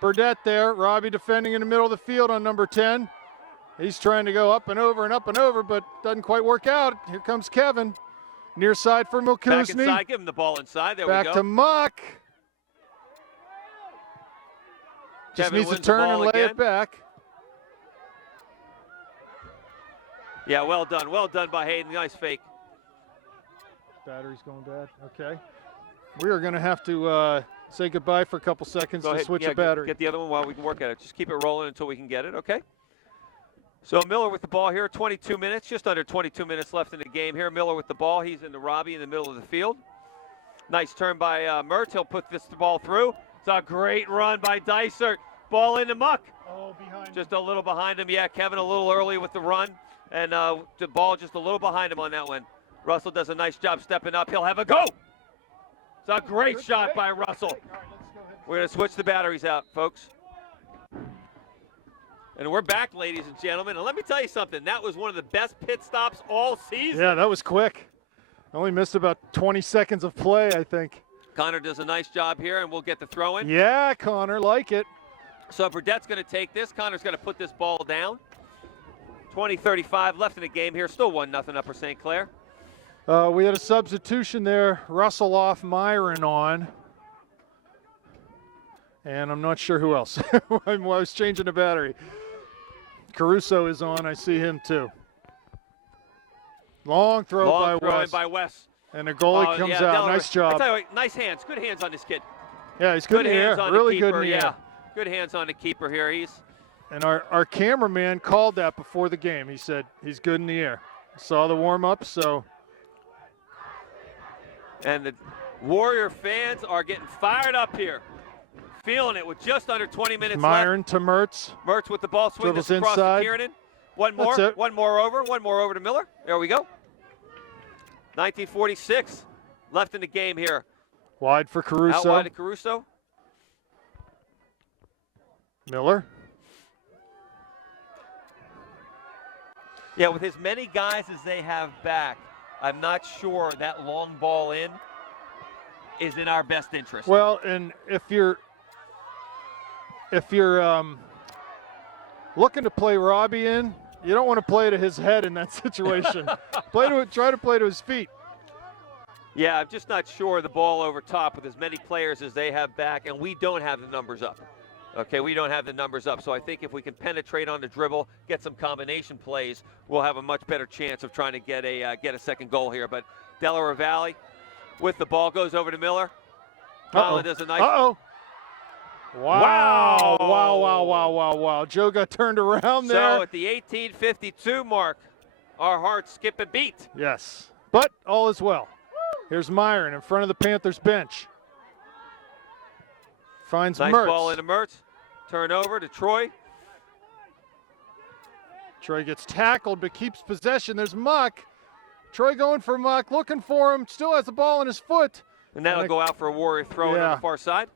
Burdett there. Robbie defending in the middle of the field on number 10. He's trying to go up and over, but doesn't quite work out. Here comes Kevin. Near side for Milkuzny. Back inside, give him the ball inside. There we go. Back to Muck. Just needs to turn and lay it back. Yeah, well done by Hayden. Nice fake. Battery's going bad. Okay. We are going to have to say goodbye for a couple seconds to switch a battery. Get the other one while we can work at it. Just keep it rolling until we can get it, okay? So Miller with the ball here, 22 minutes, just under 22 minutes left in the game here. Miller with the ball. He's in the Robbie in the middle of the field. Nice turn by Mertz. He'll put this ball through. It's a great run by Dysart. Ball into Muck. Oh, behind just a little behind him. Yeah, Kevin a little early with the run. And the ball just a little behind him on that one. Russell does a nice job stepping up. He'll have a go. It's a great shot by Russell. We're going to switch the batteries out, folks. And we're back, ladies and gentlemen. And let me tell you something. That was one of the best pit stops all season. Yeah, that was quick. Only missed about 20 seconds of play, I think. Connor does a nice job here, and we'll get the throw in. Yeah, Connor, like it. So Burdett's going to take this. Connor's going to put this ball down. 20-35 left in the game here. Still 1-0 Upper St. Clair. We had a substitution there. Russell off, Myron on. And I'm not sure who else. I was changing the battery. Caruso is on. I see him too. Long throw by Wes. And the goalie comes out. Delaware. Nice job. I tell you what, nice hands. Good hands on this kid. Yeah, he's good in the air. Really good in the air. Good hands on the keeper here. And our cameraman called that before the game. He said he's good in the air. Saw the warm-up, so. And the Warrior fans are getting fired up here. Feeling it with just under 20 minutes Myron left. to Mertz. Mertz with the ball, swing this across to Kiernan. One more over to Miller. There we go. 1946 left in the game here. Wide for Caruso. Out wide to Caruso. Miller. Yeah, with as many guys as they have back, I'm not sure that long ball in is in our best interest. Well, and if you're looking to play Robbie in, you don't want to play to his head in that situation. Try to play to his feet. Yeah, I'm just not sure the ball over top with as many players as they have back, and we don't have the numbers up. Okay, we don't have the numbers up, so I think if we can penetrate on the dribble, get some combination plays, we'll have a much better chance of trying to get a second goal here. But Delaware Valley with the ball goes over to Miller. Conlon does a nice. Wow. Joe got turned around there. So at the 18:52 mark, our hearts skip a beat. Yes, but all is well. Here's Myron in front of the Panthers bench. Finds nice Mertz. Ball into Mertz. Turn over to Troy. Troy gets tackled but keeps possession. There's Muck. Troy going for Muck, looking for him. Still has the ball in his foot. And that'll go out for a Warrior throw in on the far side.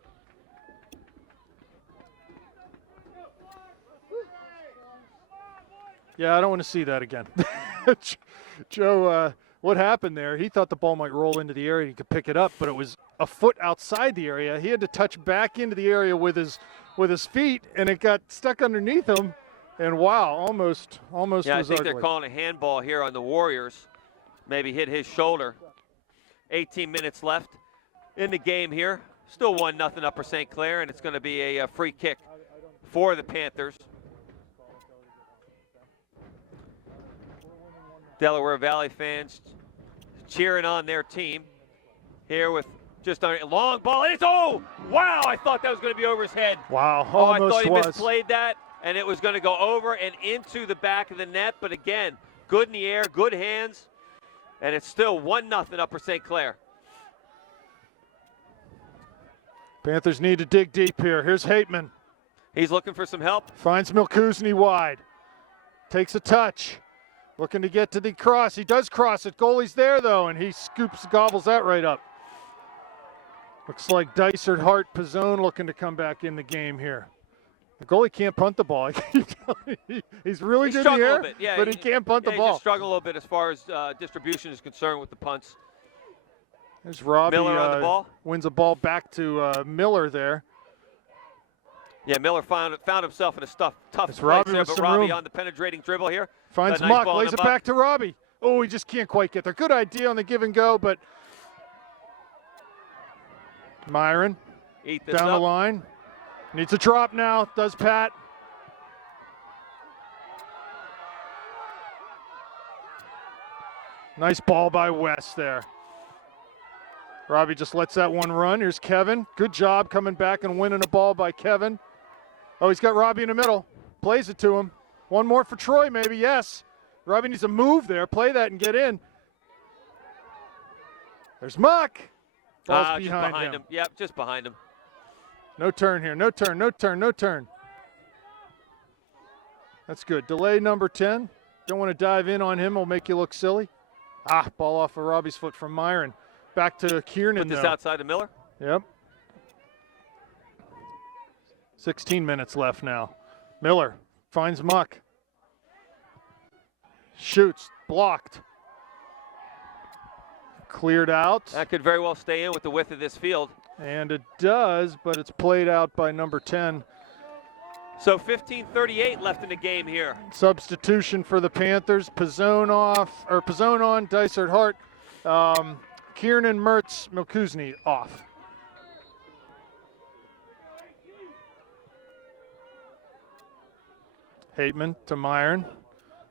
Yeah, I don't want to see that again. Joe, what happened there? He thought the ball might roll into the area. He could pick it up, but it was a foot outside the area. He had to touch back into the area with his feet, and it got stuck underneath him. And wow, almost was I think ugly. They're calling a handball here on the Warriors. Maybe hit his shoulder. 18 minutes left. in the game here. Still 1-0 Upper St. Clair, and it's going to be a free kick for the Panthers. Delaware Valley fans cheering on their team here with just a long ball. And it's, oh, wow, I thought that was going to be over his head. Wow, oh, I almost thought he was. misplayed that, and it was going to go over and into the back of the net. But again, good in the air, good hands, and it's still 1-0 Upper St. Clair. Panthers need to dig deep here. Here's Hateman. He's looking for some help. Finds Milkuzny wide. Takes a touch. Looking to get to the cross. He does cross it. Goalie's there, though, and he gobbles that right up. Looks like Dysert, Hart, Pizzone looking to come back in the game here. The goalie can't punt the ball. He's really good in the air, yeah, but he can't punt the He ball. just struggled a little bit as far as distribution is concerned with the punts. There's Robbie. Miller on the ball. Wins a ball back to Miller there. Yeah, Miller found himself in a tough place Robbie there, with but some Robbie room. on the penetrating dribble here. Finds Nice Muck, ball lays to it Muck. back to Robbie. Oh, he just can't quite get there. Good idea on the give and go, but Myron Eat this down up. the line. Needs a drop now, does Pat. Nice ball by West there. Robbie just lets that one run. Here's Kevin. Good job coming back and winning a ball by Kevin. Oh, he's got Robbie in the middle. Plays it to him. One more for Troy, maybe, yes. Robbie needs to move there. Play that and get in. There's Muck. Ball's behind him. Yep, just behind him. No turn here. No turn, no turn, no turn. That's good. Delay number 10. Don't want to dive in on him. Will make you look silly. Ball off of Robbie's foot from Myron. Back to Kiernan. Put this outside of Miller. Yep. 16 minutes left now. Miller finds Muck. Shoots. Blocked. Cleared out. That could very well stay in with the width of this field. And it does, but it's played out by number 10. So 15:38 left in the game here. Substitution for the Panthers. Pizzone on, Dysert, Hart. Kiernan, Mertz, Milkuzny off. Hateman to Myron.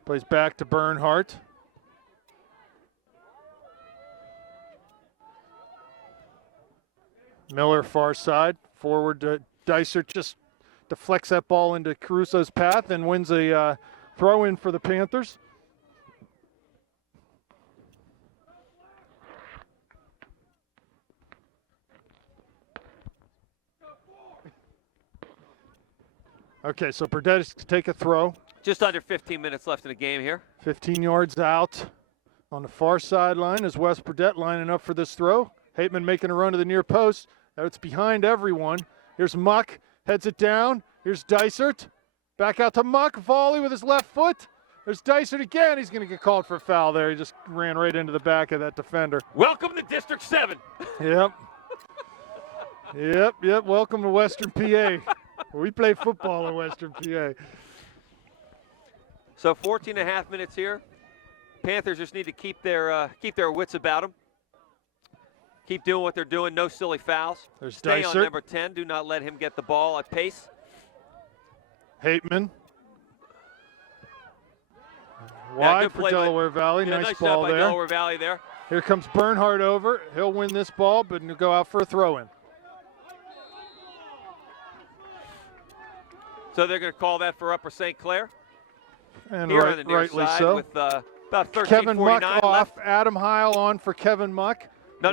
Plays back to Bernhardt. Miller far side. Forward to Dysert. Just deflects that ball into Caruso's path and wins a throw in for the Panthers. Okay, so Burdett is to take a throw. Just under 15 minutes left in the game here. 15 yards out on the far sideline is Wes Burdett lining up for this throw. Hateman making a run to the near post. Now it's behind everyone. Here's Muck, heads it down. Here's Dysert. Back out to Muck, volley with his left foot. There's Dysert again. He's going to get called for a foul there. He just ran right into the back of that defender. Welcome to District 7. Yep. Yep. Welcome to Western PA. We play football in Western PA. So 14 and a half minutes here. Panthers just need to keep their wits about them. Keep doing what they're doing. No silly fouls. There's Stay Dysert. on number 10. Do not let him get the ball at pace. Hateman. Wide for Delaware Valley. Nice Nice job ball by there. Delaware Valley there. Here comes Bernhardt over. He'll win this ball, but he'll go out for a throw-in. So they're going to call that for Upper St. Clair. And Here on the near rightly side so. with about 13:49 Kevin Muck left. off. Adam Heil on for Kevin Muck. No.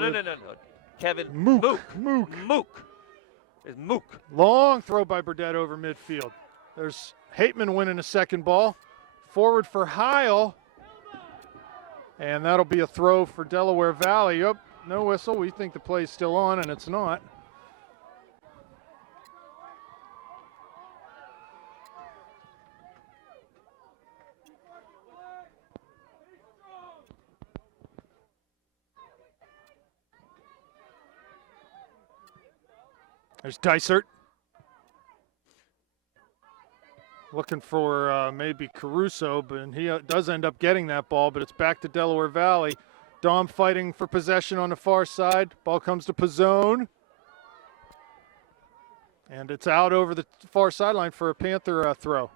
Kevin Mook. Is Mook. Long throw by Burdett over midfield. There's Hateman winning a second ball. Forward for Heil. And that'll be a throw for Delaware Valley. Oh, no whistle. We think the play's still on, and it's not. There's Dysert. Looking for maybe Caruso, but he does end up getting that ball, but it's back to Delaware Valley. Dom fighting for possession on the far side. Ball comes to Pizzone. And it's out over the far sideline for a Panther throw.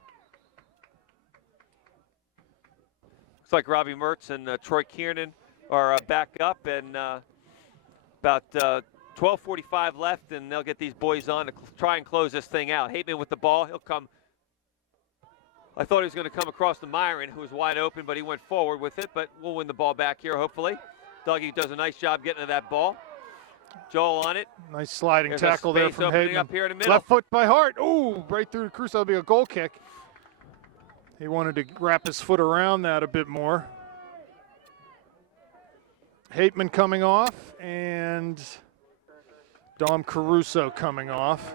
Looks like Robbie Mertz and Troy Kiernan are back up, and about 12:45 left, and they'll get these boys on to try and close this thing out. Hateman with the ball. He'll come. I thought he was going to come across to Myron, who was wide open, but he went forward with it. But we'll win the ball back here, hopefully. Dougie does a nice job getting to that ball. Joel on it. Nice sliding There's tackle there from Hateman. Up here in the middle. Left foot by Hart. Ooh, right through the crease. That'll be a goal kick. He wanted to wrap his foot around that a bit more. Hateman coming off, and Dom Caruso coming off.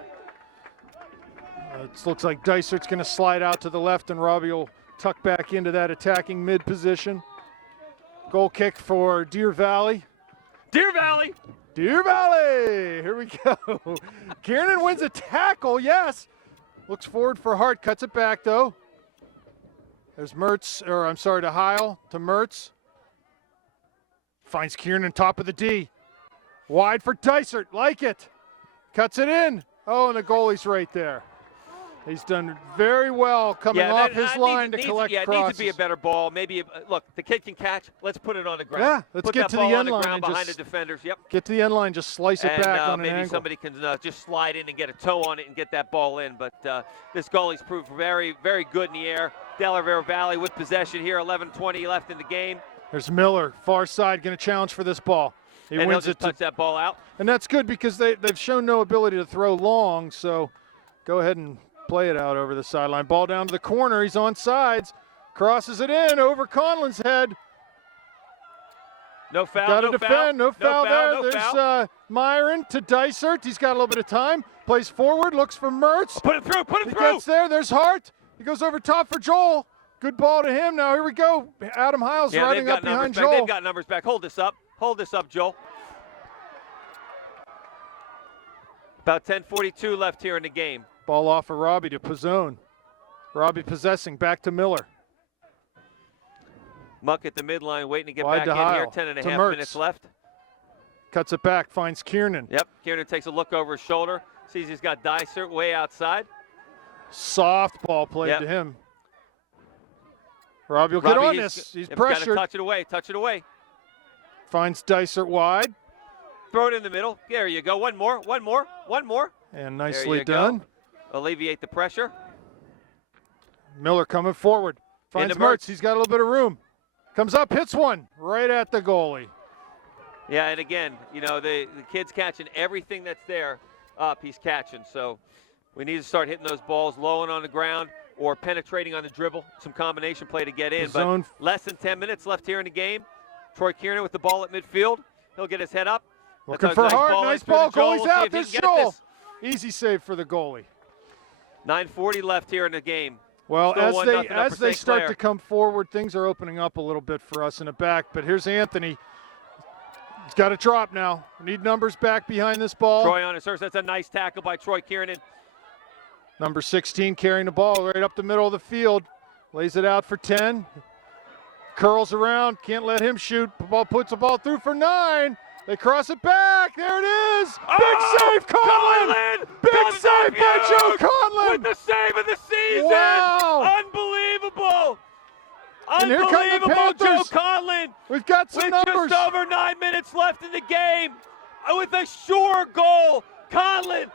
It looks like Dysert's going to slide out to the left, and Robbie will tuck back into that attacking mid position. Goal kick for Deer Valley. Deer Valley! Deer Valley! Here we go. Kiernan wins a tackle, yes. Looks forward for Hart, cuts it back though. There's Mertz, or I'm sorry, to Heil, to Mertz. Finds Kiernan top of the D. Wide for Dysert, like it. Cuts it in. Oh, and the goalie's right there. He's done very well coming off his line to collect crosses. It needs to be a better ball. Maybe, look, the kid can catch. Let's put it on the ground. Yeah, let's get to the end line and behind just the defenders. Yep. Get to the end line, just slice it back on an maybe angle. Somebody can just slide in and get a toe on it and get that ball in. But this goalie's proved very, very good in the air. Delaware Valley with possession here. 11:20 left in the game. There's Miller, far side, going to challenge for this ball. He and wins he'll just touch that ball out. And that's good because they've shown no ability to throw long. So go ahead and play it out over the sideline. Ball down to the corner. He's on sides. Crosses it in over Conlon's head. No foul. Got to defend. No foul there. No There's foul. Myron to Dysert. He's got a little bit of time. Plays forward. Looks for Mertz. Put it through. Put it He through. gets there. There's Hart. He goes over top for Joel. Good ball to him. Now here we go. Adam Hiles riding up behind Joel. They've got numbers back. Hold this up. Hold this up, Joel. About 10:42 left here in the game. Ball off of Robbie to Pizzone. Robbie possessing, back to Miller. Muck at the midline, waiting to get Wide back to in Heil, here. 10.5 Mertz. minutes left. Cuts it back, finds Kiernan. Yep, Kiernan takes a look over his shoulder, sees he's got Dysert way outside. Soft ball played to him. Robbie will get on this. He's pressured. Got to touch it away. Finds Dysert wide. Throw it in the middle. There you go. One more. And nicely done. Alleviate the pressure. Miller coming forward. Finds Mertz. He's got a little bit of room. Comes up, hits one right at the goalie. Yeah, and again, you know, the kid's catching everything that's there up. He's catching. So we need to start hitting those balls low and on the ground or penetrating on the dribble. Some combination play to get in. But less than 10 minutes left here in the game. Troy Kiernan with the ball at midfield. He'll get his head up. Looking for Hart. Nice ball. Goalie's out. There's Joel. Easy save for the goalie. 9:40 left here in the game. Well, as they start to come forward, things are opening up a little bit for us in the back. But here's Anthony. He's got to drop now. We need numbers back behind this ball. Troy on his first. That's a nice tackle by Troy Kiernan. Number 16 carrying the ball right up the middle of the field. Lays it out for 10. Curls around. Can't let him shoot. Puts the ball through for 9. They cross it back. There it is. Big save, Conlon. Big save by Joe Conlon. With the save of the season. Wow. Unbelievable. And here come the Panthers. Joe Conlon. We've got some numbers. With just over 9 minutes left in the game. With a sure goal, Conlon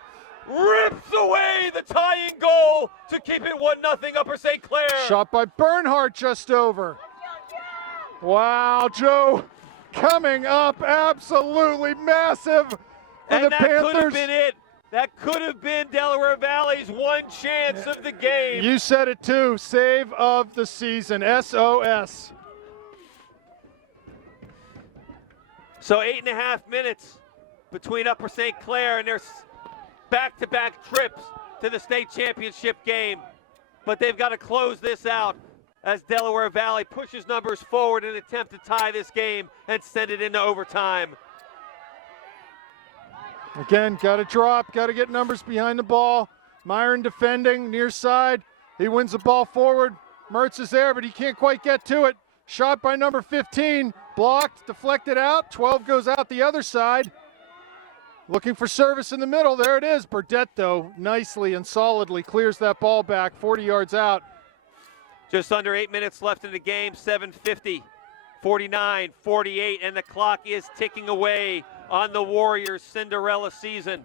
rips away the tying goal to keep it 1-0 Upper St. Clair. Shot by Bernhardt just over. Wow, Joe. Coming up, absolutely massive for the Panthers. And that could have been it. That could have been Delaware Valley's one chance of the game. You said it too. Save of the season. SOS. So 8.5 minutes between Upper St. Clair and their back-to-back trips to the state championship game. But they've got to close this out as Delaware Valley pushes numbers forward in an attempt to tie this game and send it into overtime. Again, got to drop, got to get numbers behind the ball. Myron defending, near side. He wins the ball forward. Mertz is there, but he can't quite get to it. Shot by number 15. Blocked, deflected out. 12 goes out the other side. Looking for service in the middle. There it is. Burdett, though, nicely and solidly clears that ball back 40 yards out. Just under 8 minutes left in the game. 7:50, 49, 48, and the clock is ticking away on the Warriors' Cinderella season.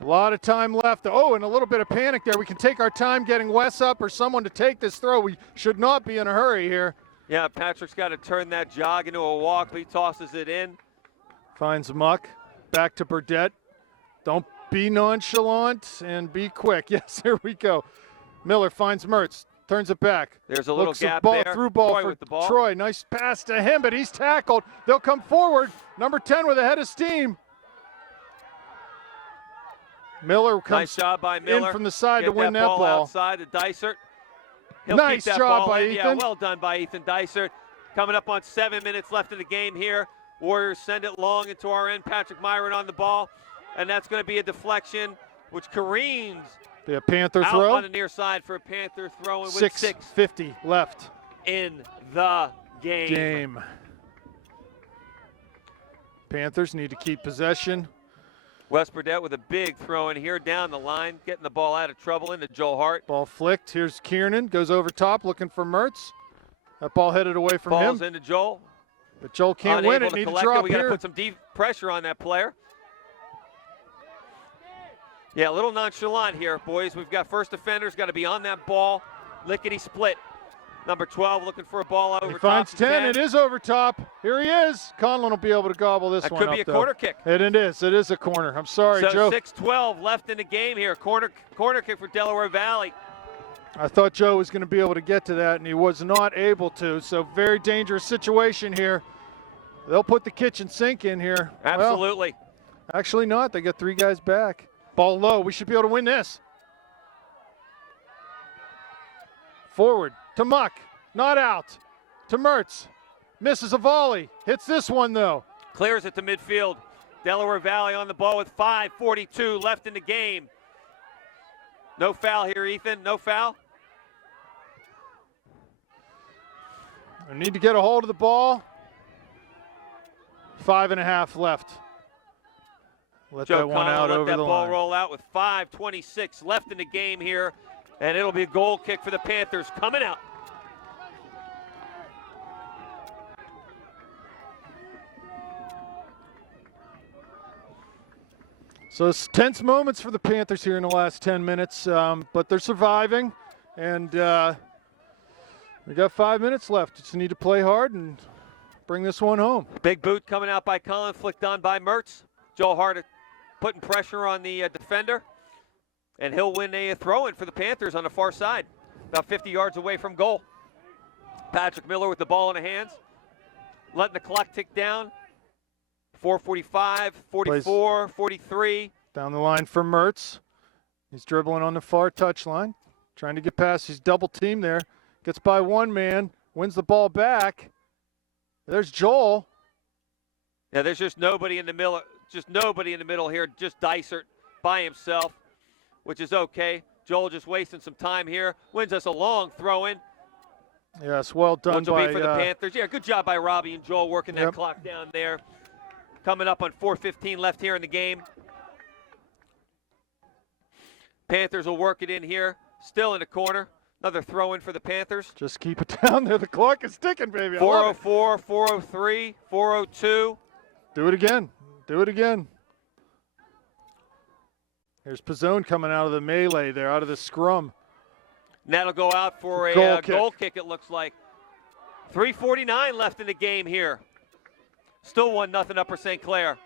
A lot of time left. Oh, and a little bit of panic there. We can take our time getting Wes up or someone to take this throw. We should not be in a hurry here. Yeah, Patrick's got to turn that jog into a walk, but he tosses it in. Finds Muck. Back to Burdett. Don't be nonchalant and be quick. Yes, here we go. Miller finds Mertz. Turns it back. There's a little Looks gap ball, there. Through ball Troy for with the ball. Troy. Nice pass to him, but he's tackled. They'll come forward. Number 10 with a head of steam. Miller comes nice job by Miller. in from the side Get to win that ball. Outside to Dysert. He'll Nice keep that job ball by in. Yeah, Ethan. well done by Ethan Dysert. Coming up on 7 minutes left in the game here. Warriors send it long into our end. Patrick Myron on the ball. And that's going to be a deflection, which careens The Panther out throw. on the near side for a Panther throw. And with 6:50 left in the game. Panthers need to keep possession. Wes Burdett with a big throw in here down the line, getting the ball out of trouble into Joel Hart. Ball flicked. Here's Kiernan. Goes over top looking for Mertz. That ball headed away from Ball's him. into Joel. But Joel can't win it. Unable to Need to collect drop it. We got to here. put some deep pressure on that player. Yeah, a little nonchalant here, boys. We've got first defenders got to be on that ball. Lickety split. Number 12 looking for a ball over He top. finds 10. It is over top. Here he is. Conlon will be able to gobble this That one could up, be a though. corner kick. It is. It is a corner. I'm sorry, So Joe. 6:12 left in the game here. Corner kick for Delaware Valley. I thought Joe was going to be able to get to that, and he was not able to. So very dangerous situation here. They'll put the kitchen sink in here. Absolutely. Well, actually not. They got 3 guys back. Ball low. We should be able to win this. Forward to Muck. Not out. To Mertz. Misses a volley. Hits this one, though. Clears it to midfield. Delaware Valley on the ball with 5:42 left in the game. No foul here, Ethan. No foul. I need to get a hold of the ball. 5.5 left. Let Joe that one Conlon out let over that the ball line. roll out with 5:26 left in the game here, and it'll be a goal kick for the Panthers coming out. So it's tense moments for the Panthers here in the last 10 minutes, but they're surviving, and we got 5 minutes left. Just need to play hard and bring this one home. Big boot coming out by Conlon, flicked on by Mertz. Joel Hart putting pressure on the defender, and he'll win a throw-in for the Panthers on the far side, about 50 yards away from goal. Patrick Miller with the ball in the hands, letting the clock tick down. 4:45, 44, 43. Down the line for Mertz. He's dribbling on the far touchline, trying to get past. He's double teamed there. Gets by one man, wins the ball back. There's Joel. Yeah, there's just nobody in the middle. Just nobody in the middle here. Just Dysert by himself, which is okay. Joel just wasting some time here. Wins us a long throw-in. Yes, well done Which will by be for the Panthers. Yeah, good job by Robbie and Joel working that clock down there. Coming up on 4:15 left here in the game. Panthers will work it in here. Still in the corner. Another throw-in for the Panthers. Just keep it down there. The clock is ticking, baby. I love it. 4:04, 4:03, 4:02. Do it again. Do it again. Here's Pizzone coming out of the melee there, out of the scrum. And that'll go out for a goal kick, it looks like. 3:49 left in the game here. Still 1-0 Upper St. Clair.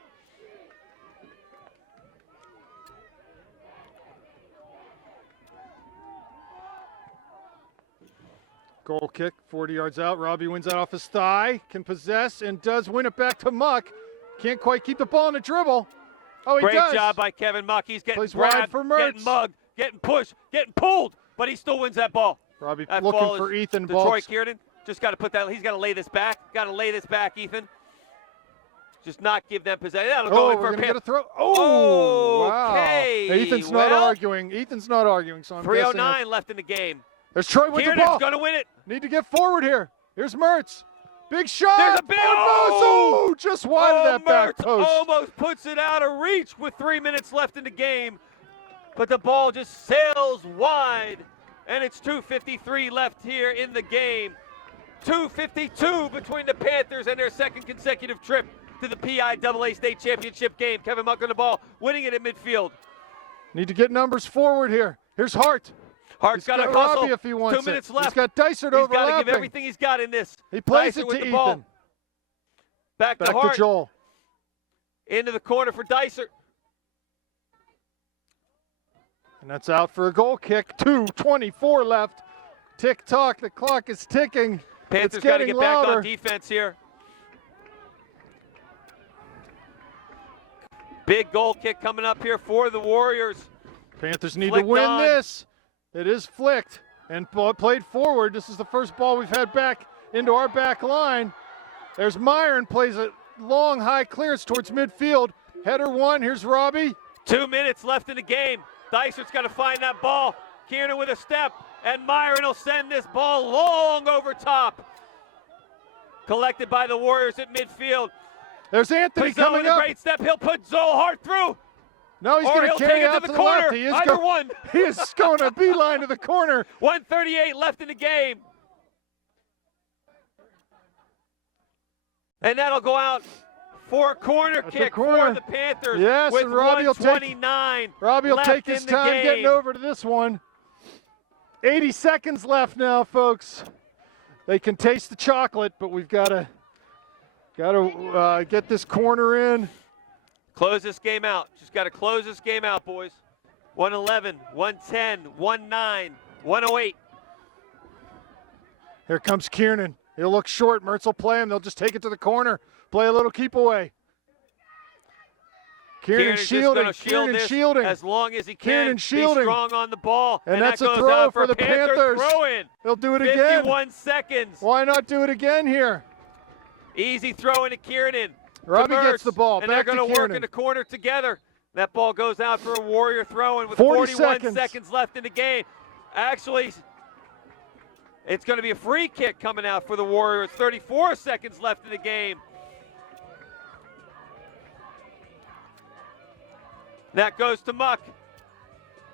Goal kick, 40 yards out. Robbie wins that off his thigh, can possess, and does win it back to Muck. Can't quite keep the ball in the dribble. Oh, he Great does. job by Kevin Muck. He's getting Plays wide grabbed, for Mertz. getting mugged, getting pushed, getting pulled, but he still wins that ball. Robbie That looking ball for is Ethan to Troy Balks. Kiernan. Just got to put that. He's got to lay this back. Got to lay this back, Ethan. Just not give them possession. That'll go in for we're a going to get a Pan- throw. Oh, Okay, wow. Ethan's not well- arguing. Ethan's not arguing, so I'm guessing. 3:09 left in the game. There's Troy with the Kiernan's ball. going to win it. Need to get forward here. Here's Mertz. Big shot. There's a big oh, just wide of that back Mertz post. almost puts it out of reach with 3 minutes left in the game, but the ball just sails wide, and it's 2:53 left here in the game. 2:52 between the Panthers and their second consecutive trip to the PIAA state championship game. Kevin Muck on the ball, winning it at midfield. Need to get numbers forward here. Here's Hart. Hart's got to hustle. Robbie if he wants 2 minutes it. left. He's got Dysert overlapping. He's got to give everything he's got in this. He plays Dysert it with to the Ethan. ball. Back to Back Hart. to Joel. Into the corner for Dysert. And that's out for a goal kick. 2:24 left. Tick-tock. The clock is ticking. Panthers got to get back on defense here. Big goal kick coming up here for the Warriors. Panthers need Flicked to win on. this. It is flicked and played forward. This is the first ball we've had back into our back line. There's Myron, plays a long, high clearance towards midfield. Header one. Here's Robbie. 2 minutes left in the game. Dysert's got to find that ball. Kiernan with a step, and Myron will send this ball long over top. Collected by the Warriors at midfield. There's Anthony Pizzo coming with a up. great step. He'll put Zohar through. No, he's Or going he'll to carry take it out to to the the corner. left. He is Either one. He is going to beeline to the corner. 1:38 left in the game. And that'll go out for a corner That's a kick corner. for the Panthers. Yes, with and Robbie will take 1:29 Robbie will left take his in the time game. getting over to this one. 80 seconds left now, folks. They can taste the chocolate, but we've got to get this corner in. Close this game out. Just got to close this game out, boys. 111, 110, 19, 108. Here comes Kiernan. He'll look short. Mertz will play him. They'll just take it to the corner. Play a little keep away. Kiernan shielding. Kiernan shielding. As long as he can. Kiernan shielding. Be strong on the ball. And that's that a goes throw out for the Panthers. Throw in. They'll do it again. 51 seconds. Why not do it again here? Easy throw into Kiernan. Robbie gets the ball. And Back they're to going to work Kiernan. in the corner together. That ball goes out for a Warrior throw-in with 40 41 seconds left in the game. Actually, it's going to be a free kick coming out for the Warriors. 34 seconds left in the game. That goes to Muck.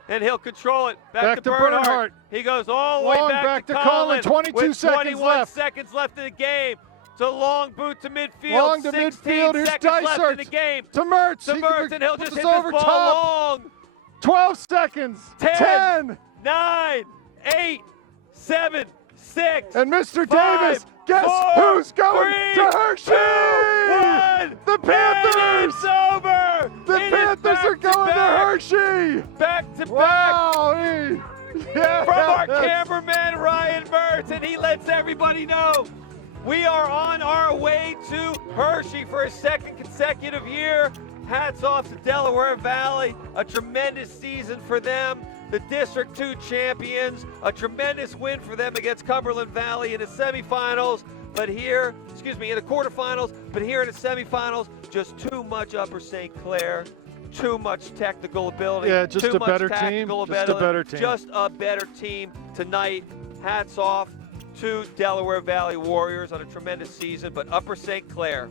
And he'll control it. Back to Bernhardt. He goes all the way back to Conlon. 22 with seconds 21 left. seconds left in the game. It's a long boot to midfield. Long to 16 midfield. Here's seconds left in Dysert. the game. To Mertz. To He Mertz, and he'll puts just this hit over this ball top. long. 12 seconds. 10. 9, 8, 7, 6. And Mr. 5, Davis, guess 4, who's going 3, to Hershey? 2, 1. The Panthers. It's over. The It is Panthers are back going to back. Hershey. Back to back. Wow. Yeah. From our cameraman Ryan Mertz, and he lets everybody know we are on our way to Hershey for a second consecutive year. Hats off to Delaware Valley, a tremendous season for them. The District 2 champions, a tremendous win for them against Cumberland Valley in the semifinals. But here, in the quarterfinals, but here in the semifinals, just too much Upper St. Clair. Too much technical ability. Yeah, just too a much better team. tactical Just a ability. better team. Just a better team tonight. Hats off to Delaware Valley Warriors on a tremendous season, but Upper St. Clair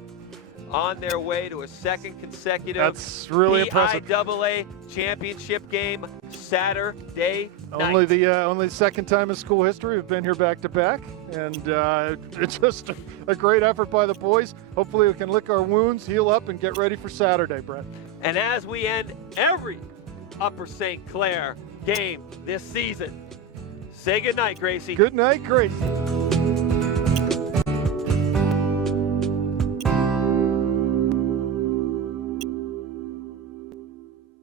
on their way to a second consecutive That's really impressive. PIAA championship game Saturday night. Only the second time in school history we've been here back to back, and it's just a great effort by the boys. Hopefully we can lick our wounds, heal up, and get ready for Saturday, Brett. And as we end every Upper St. Clair game this season, say goodnight, Gracie. Good night, Gracie.